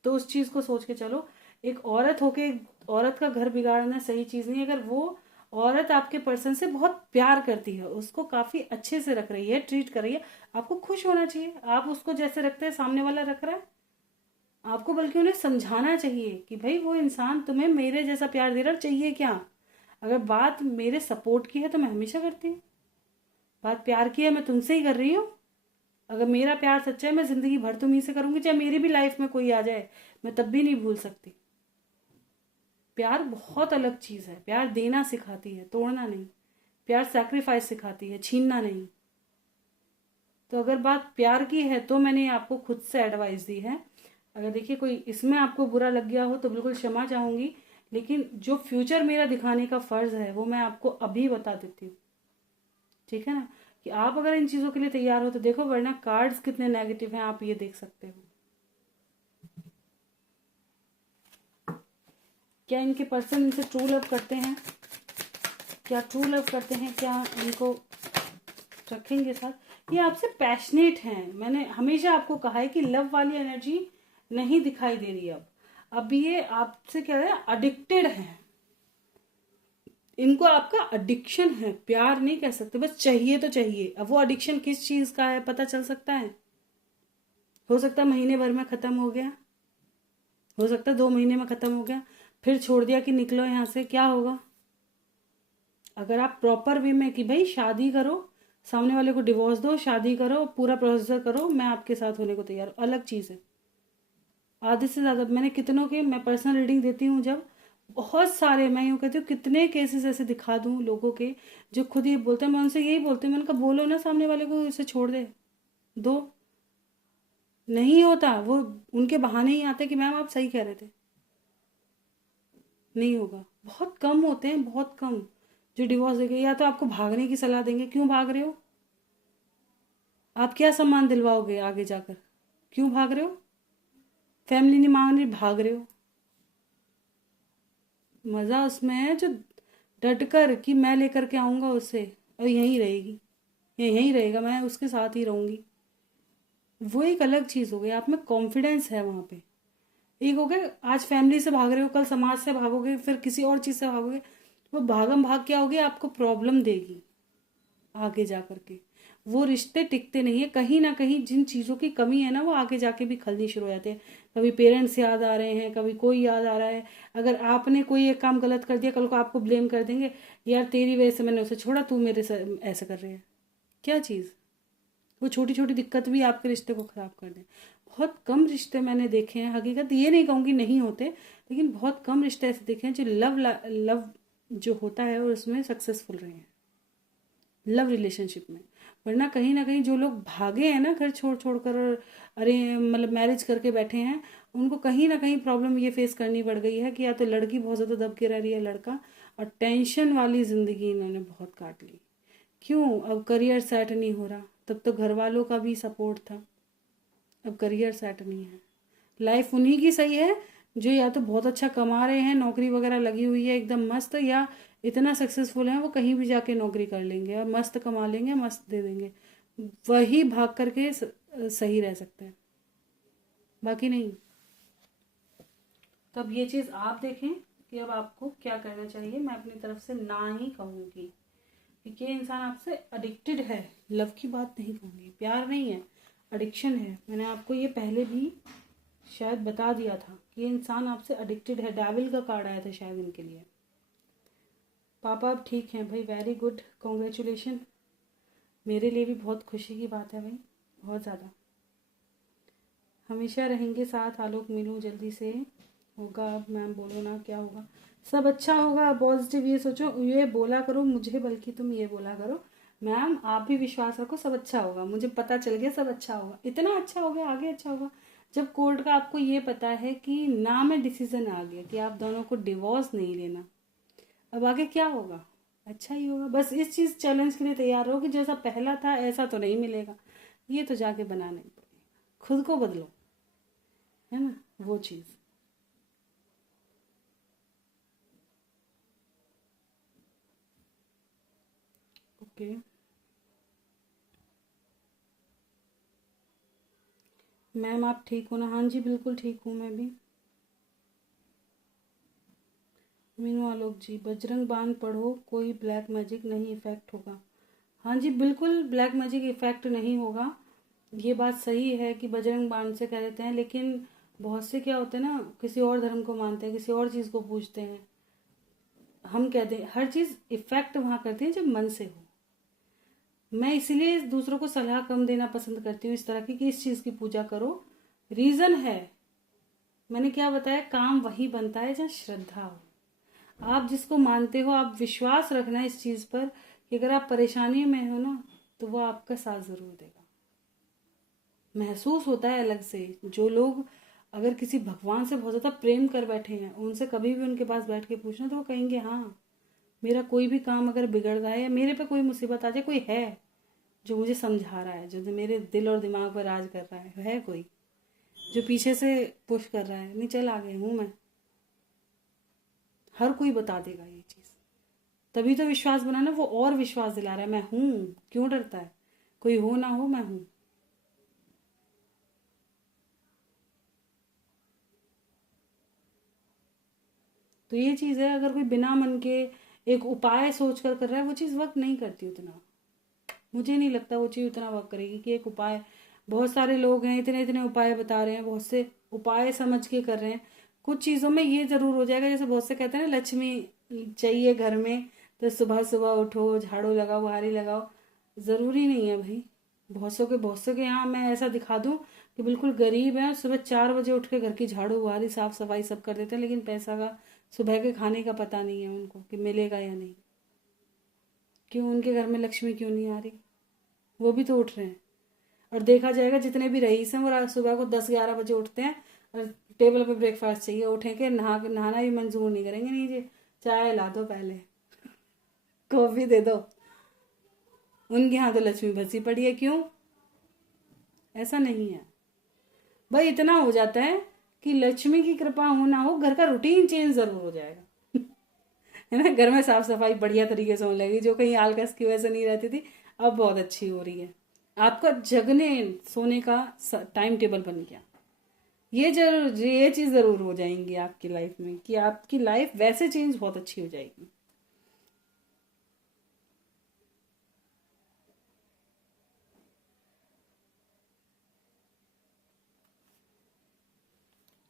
तो उस चीज को सोच के चलो। एक औरत होके औरत का घर बिगाड़ना सही चीज नहीं। अगर वो औरत आपके पर्सन से बहुत प्यार करती है, उसको काफी अच्छे से रख रही है, ट्रीट कर रही है, आपको खुश होना चाहिए। आप उसको जैसे रखते हैं सामने वाला रख रहा है, आपको बल्कि उन्हें समझाना चाहिए कि भाई वो इंसान तुम्हें मेरे जैसा प्यार दे रहा है, चाहिए क्या। अगर बात मेरे सपोर्ट की है तो मैं हमेशा करती हूँ, बात प्यार की है मैं तुमसे ही कर रही हूँ। अगर मेरा प्यार सच्चा है मैं जिंदगी भर तुम्ही से करूंगी, चाहे मेरी भी लाइफ में कोई आ जाए मैं तब भी नहीं भूल सकती। प्यार बहुत अलग चीज है। प्यार देना सिखाती है, तोड़ना नहीं। प्यार सैक्रिफाइस सिखाती है, छीनना नहीं। तो अगर बात प्यार की है तो मैंने आपको खुद से एडवाइस दी है। अगर देखिए कोई इसमें आपको बुरा लग गया हो तो बिल्कुल क्षमा चाहूंगी, लेकिन जो फ्यूचर मेरा दिखाने का फर्ज है वो मैं आपको अभी बता देती हूँ, ठीक है ना। कि आप अगर इन चीजों के लिए तैयार हो तो देखो, वरना कार्ड्स कितने नेगेटिव हैं आप ये देख सकते हो। क्या इनके पर्सन इनसे ट्रू लव करते हैं, क्या ट्रू लव करते हैं, क्या इनको रखेंगे साथ। ये आपसे पैशनेट हैं। मैंने हमेशा आपको कहा है कि लव वाली एनर्जी नहीं दिखाई दे रही। अब ये आपसे क्या है, अडिक्टेड है। इनको आपका एडिक्शन है, प्यार नहीं कह सकते, बस चाहिए तो चाहिए। अब वो एडिक्शन किस चीज का है पता चल सकता है। हो सकता है महीने भर में खत्म हो गया, हो सकता है 2 महीने में खत्म हो गया, फिर छोड़ दिया कि निकलो यहां से, क्या होगा। अगर आप प्रॉपर वे में कि भाई शादी करो, सामने वाले को डिवोर्स दो, शादी करो, पूरा प्रोसीजर करो, मैं आपके साथ होने को तैयार हूं, अलग चीज है। आधे से ज्यादा मैंने कितनों के, मैं पर्सनल रीडिंग देती हूँ जब, बहुत सारे, मैं यूँ कहती हूँ कितने केसेस ऐसे दिखा दूँ लोगों के जो खुद ही बोलते हैं। मैं उनसे यही बोलती हूँ, मैंने कहा बोलो ना सामने वाले को इसे छोड़ दे दो। नहीं होता, वो उनके बहाने ही आते कि मैम आप सही कह रहे थे। नहीं होगा, बहुत कम होते हैं, बहुत कम जो डिवोर्स देंगे। या तो आपको भागने की सलाह देंगे, क्यों भाग रहे हो, आप क्या सम्मान दिलवाओगे आगे जाकर, क्यों भाग रहे हो, फैमिली नहीं मांग रही भाग रहे हो। मजा उसमें है जो डट कर कि मैं लेकर के आऊंगा उसे और यहीं रहेगी, ये यहीं रहेगा, मैं उसके साथ ही रहूंगी। वो एक अलग चीज हो गई, आप में कॉन्फिडेंस है वहां पे। एक हो गया आज फैमिली से भाग रहे हो, कल समाज से भागोगे, फिर किसी और चीज से भागोगे। वो भागम भाग क्या होगी, आपको प्रॉब्लम देगी आगे जा करके। वो रिश्ते टिकते नहीं है। कहीं ना कहीं जिन चीज़ों की कमी है ना, वो आगे जाके भी खलनी शुरू हो जाती है। कभी पेरेंट्स याद आ रहे हैं, कभी कोई याद आ रहा है। अगर आपने कोई एक काम गलत कर दिया, कल को आपको ब्लेम कर देंगे, यार तेरी वजह से मैंने उसे छोड़ा, तू मेरे से ऐसा कर रहे हैं। क्या चीज़, वो छोटी छोटी दिक्कत भी आपके रिश्ते को खराब कर दे। बहुत कम रिश्ते मैंने देखे हैं, हकीकत ये नहीं कहूँगी नहीं होते, लेकिन बहुत कम रिश्ते ऐसे देखे हैं जो लव जो होता है और उसमें सक्सेसफुल रहे हैं, लव रिलेशनशिप में। वरना कहीं ना कहीं जो लोग भागे हैं ना घर छोड़ छोड़ कर, और अरे मतलब मैरिज करके बैठे हैं, उनको कहीं ना कहीं प्रॉब्लम ये फेस करनी पड़ गई है कि या तो लड़की बहुत ज़्यादा दब के रह रही है, लड़का, और टेंशन वाली ज़िंदगी इन्होंने बहुत काट ली। क्यों, अब करियर सेट नहीं हो रहा, तब तो घर वालों का भी सपोर्ट था, अब करियर सेट नहीं है। लाइफ उन्हीं की सही है जो या तो बहुत अच्छा कमा रहे हैं, नौकरी वगैरह लगी हुई है एकदम मस्त, या इतना सक्सेसफुल है वो कहीं भी जाके नौकरी कर लेंगे और मस्त कमा लेंगे, मस्त दे देंगे। वही भाग करके सही रह सकते हैं, बाकी नहीं। तो अब ये चीज़ आप देखें कि अब आपको क्या करना चाहिए। मैं अपनी तरफ से ना ही कहूँगी कि ये इंसान आपसे एडिक्टेड है, लव की बात नहीं कहूँगी, प्यार नहीं है, एडिक्शन है। मैंने आपको ये पहले भी शायद बता दिया था कि ये इंसान आपसे एडिक्टेड है। डेविल का कार्ड आया था शायद इनके लिए। पापा अब ठीक हैं भाई, वेरी गुड, कॉन्ग्रेचुलेशन। मेरे लिए भी बहुत खुशी की बात है भाई, बहुत ज़्यादा। हमेशा रहेंगे साथ, आलोक मिलूँ जल्दी से होगा। अब मैम बोलो ना क्या होगा, सब अच्छा होगा, पॉजिटिव ये सोचो, ये बोला करो मुझे, बल्कि तुम ये बोला करो मैम आप भी विश्वास रखो, सब अच्छा होगा, मुझे पता चल गया सब अच्छा होगा, इतना अच्छा होगा, आगे अच्छा होगा। जब कोर्ट का आपको ये पता है कि ना में डिसीजन आ गया कि आप दोनों को डिवोर्स नहीं लेना, अब आगे क्या होगा? अच्छा ही होगा। बस इस चीज़ चैलेंज के लिए तैयार रहो कि जैसा पहला था ऐसा तो नहीं मिलेगा, ये तो जाके बनाना ही पड़ेगा। खुद को बदलो, है ना, वो चीज़। ओके, मैम आप ठीक हो ना? हाँ जी बिल्कुल ठीक हूँ मैं भी। मीनू आलोक जी, बजरंग बाण पढ़ो, कोई ब्लैक मैजिक नहीं इफेक्ट होगा। हाँ जी बिल्कुल, ब्लैक मैजिक इफेक्ट नहीं होगा। ये बात सही है कि बजरंग बाण से कह देते हैं, लेकिन बहुत से क्या होते हैं ना, किसी और धर्म को मानते हैं, किसी और चीज़ को पूजते हैं। हम कहते हैं हर चीज़ इफेक्ट वहाँ करती है जब मन से हो। मैं इसीलिए दूसरों को सलाह कम देना पसंद करती हूँ इस तरह की कि इस चीज़ की पूजा करो। रीज़न है, मैंने क्या बताया, काम वही बनता है जहाँ श्रद्धा हो। आप जिसको मानते हो, आप विश्वास रखना इस चीज़ पर कि अगर आप परेशानी में हो ना, तो वो आपका साथ ज़रूर देगा। महसूस होता है अलग से। जो लोग अगर किसी भगवान से बहुत ज़्यादा प्रेम कर बैठे हैं, उनसे कभी भी उनके पास बैठ के पूछना तो वो कहेंगे हाँ, मेरा कोई भी काम अगर बिगड़ रहा है या मेरे पे कोई मुसीबत आ जाए, कोई है जो मुझे समझा रहा है, जो मेरे दिल और दिमाग पर राज कर रहा है कोई जो पीछे से पुश कर रहा है, नहीं चल आगे हूँ मैं। हर कोई बता देगा ये चीज़। तभी तो विश्वास बनाना, वो और विश्वास दिला रहा है, मैं हूँ, क्यों डरता है? कोई हो ना हो, मैं हूँ। तो ये चीज़ है, अगर कोई बिना मन के एक उपाय सोच कर रहा है, वो चीज़ वर्क नहीं करती उतना। मुझे नहीं लगता वो चीज़ उतना वर्क करेगी कि एक उपाय, बहुत सारे लोग हैं इतने इतने उपाय बता रहे हैं, बहुत से उपाय समझ के कर रहे हैं। कुछ चीज़ों में ये ज़रूर हो जाएगा, जैसे बहुत से कहते हैं ना, लक्ष्मी चाहिए घर में तो सुबह सुबह उठो, झाड़ू लगाओ, बुहारी लगाओ। ज़रूरी नहीं है भाई। बहुत सौ के यहाँ मैं ऐसा दिखा दूँ कि बिल्कुल गरीब हैं, सुबह 4 बजे उठ के घर की झाड़ू बुहारी साफ सफाई सब कर देते हैं, लेकिन पैसा का, सुबह के खाने का पता नहीं है उनको कि मिलेगा या नहीं। क्यों? उनके घर में लक्ष्मी क्यों नहीं आ रही? वो भी तो उठ रहे हैं। और देखा जाएगा जितने भी रईस हैं, वो सुबह को 10-11 बजे उठते हैं और टेबल पे ब्रेकफास्ट चाहिए। उठेंगे, नहाना भी मंजूर नहीं करेंगे, नहीं जी चाय ला दो, पहले कॉफी दे दो। उनके यहाँ तो लक्ष्मी बसी पड़ी है। क्यों? ऐसा नहीं है भाई। इतना हो जाता है कि लक्ष्मी की कृपा हो ना हो, घर का रूटीन चेंज जरूर हो जाएगा। है ना, घर में साफ सफाई बढ़िया तरीके से होने लगी, जो कहीं आलकस की वजह से नहीं रहती थी, अब बहुत अच्छी हो रही है। आपका जगने सोने का टाइम टेबल बन गया। ये चीज़ ज़रूर हो जाएंगी आपकी लाइफ में, कि आपकी लाइफ वैसे चेंज बहुत अच्छी हो जाएगी।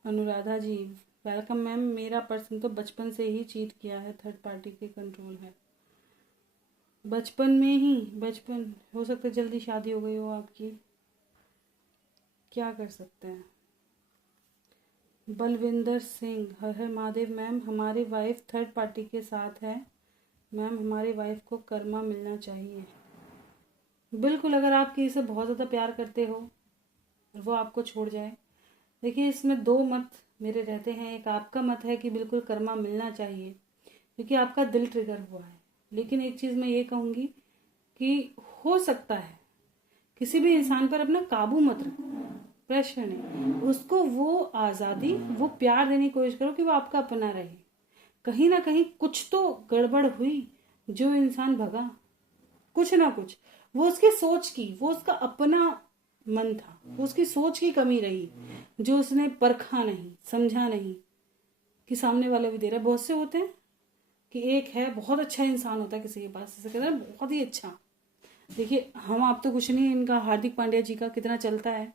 अनुराधा जी, वेलकम मैम। मेरा पर्सन तो बचपन से ही चीट किया है, थर्ड पार्टी के कंट्रोल है। बचपन में ही, बचपन हो सकता है जल्दी शादी हो गई हो आपकी, क्या कर सकते हैं। बलविंदर सिंह, हर हर महादेव मैम, हमारी वाइफ थर्ड पार्टी के साथ है मैम, हमारी वाइफ को कर्मा मिलना चाहिए। बिल्कुल, अगर आप किसी से बहुत ज़्यादा प्यार करते हो और वो आपको छोड़ जाए, देखिए इसमें दो मत मेरे रहते हैं। एक आपका मत है कि बिल्कुल कर्मा मिलना चाहिए क्योंकि आपका दिल ट्रिगर हुआ है, लेकिन एक चीज़ मैं ये कहूँगी कि हो सकता है किसी भी इंसान पर अपना काबू मत रखो, प्रेशर नहीं, उसको वो आज़ादी, वो प्यार देने की कोशिश करो कि वो आपका अपना रहे। कहीं ना कहीं कुछ तो गड़बड़ हुई, जो इंसान भगा, कुछ ना कुछ, वो उसकी सोच की, वो उसका अपना मन था, वो उसकी सोच की कमी रही, जो उसने परखा नहीं, समझा नहीं कि सामने वाला भी दे रहा है। बहुत से होते हैं कि एक है बहुत अच्छा इंसान होता है किसी के पास, जैसे कहते हैं बहुत ही अच्छा। देखिए हम आप तो कुछ नहीं, इनका हार्दिक पांड्या जी का कितना चलता है,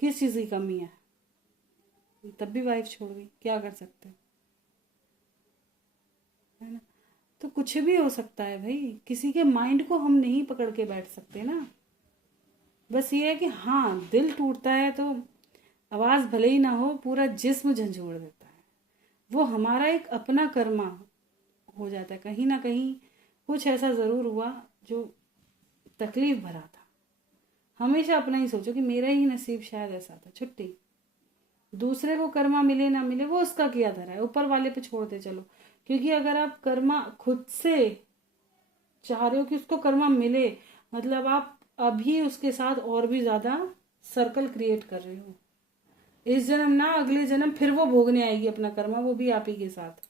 किस चीज़ की कमी है, तब भी वाइफ छोड़ गई, क्या कर सकते हैं, है ना। तो कुछ भी हो सकता है भाई, किसी के माइंड को हम नहीं पकड़ के बैठ सकते ना। बस ये है कि हाँ, दिल टूटता है तो आवाज़ भले ही ना हो, पूरा जिस्म झंझोड़ देता है। वो हमारा एक अपना कर्मा हो जाता है। कहीं ना कहीं कुछ ऐसा ज़रूर हुआ जो तकलीफ भरा था। हमेशा अपना ही सोचो कि मेरा ही नसीब शायद ऐसा था, छुट्टी। दूसरे को कर्मा मिले ना मिले वो उसका किया धरा है, ऊपर वाले पे छोड़ते चलो। क्योंकि अगर आप कर्मा खुद से चाह रहे हो कि उसको कर्मा मिले, मतलब आप अभी उसके साथ और भी ज्यादा सर्कल क्रिएट कर रहे हो। इस जन्म ना अगले जन्म फिर वो भोगने आएगी अपना कर्मा, वो भी आप ही के साथ।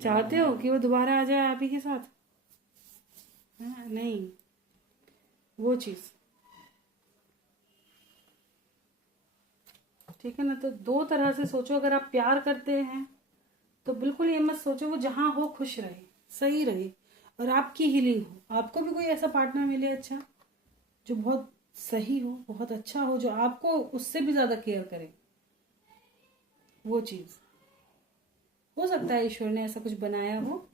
चाहते हो कि वो दोबारा आ जाए आप ही के साथ? हाँ, नहीं, वो चीज। ठीक है ना। तो दो तरह से सोचो। अगर आप प्यार करते हैं तो बिल्कुल ये मत सोचो वो जहां हो खुश रहे, सही रहे, और आपकी हीलिंग हो। आपको भी कोई ऐसा पार्टनर मिले अच्छा, जो बहुत सही हो, बहुत अच्छा हो, जो आपको उससे भी ज्यादा केयर करे। वो चीज हो सकता है ईश्वर ने ऐसा कुछ बनाया हो।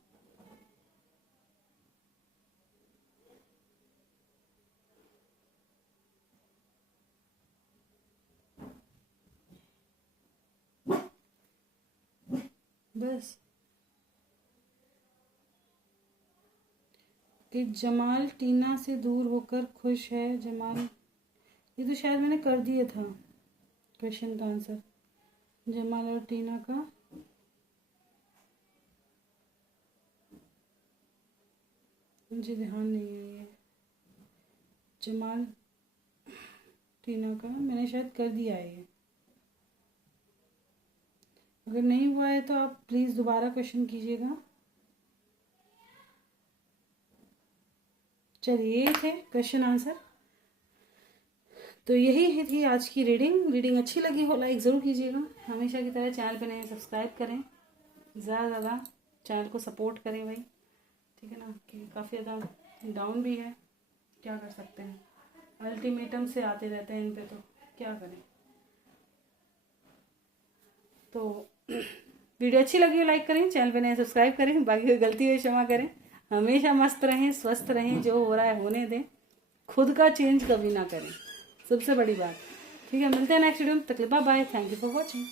बस कि जमाल टीना से दूर होकर खुश है। जमाल, ये तो शायद मैंने कर दिया था क्वेश्चन का आंसर। जमाल और टीना का मुझे ध्यान नहीं है। ये जमाल टीना का मैंने शायद कर दिया है ये। अगर नहीं हुआ है तो आप प्लीज दोबारा क्वेश्चन कीजिएगा। चलिए, ये थे क्वेश्चन आंसर। तो यही थी आज की रीडिंग अच्छी लगी हो लाइक ज़रूर कीजिएगा। हमेशा की तरह चैनल पे नए सब्सक्राइब करें, ज़्यादा ज़्यादा चैनल को सपोर्ट करें भाई। ठीक है ना, कि काफ़ी ज़्यादा डाउन भी है, क्या कर सकते हैं, अल्टीमेटम से आते रहते हैं इन पे, तो क्या करें। तो वीडियो अच्छी लगी हो लाइक करें, चैनल पे नए सब्सक्राइब करें, बाकी कोई गलती हुई क्षमा करें। हमेशा मस्त रहें, स्वस्थ रहें, जो हो रहा है होने दें, खुद का चेंज कभी ना करें, सबसे बड़ी बात। ठीक है, मिलते हैं नेक्स्ट वीडियो में, तक bye bye, thank you for watching.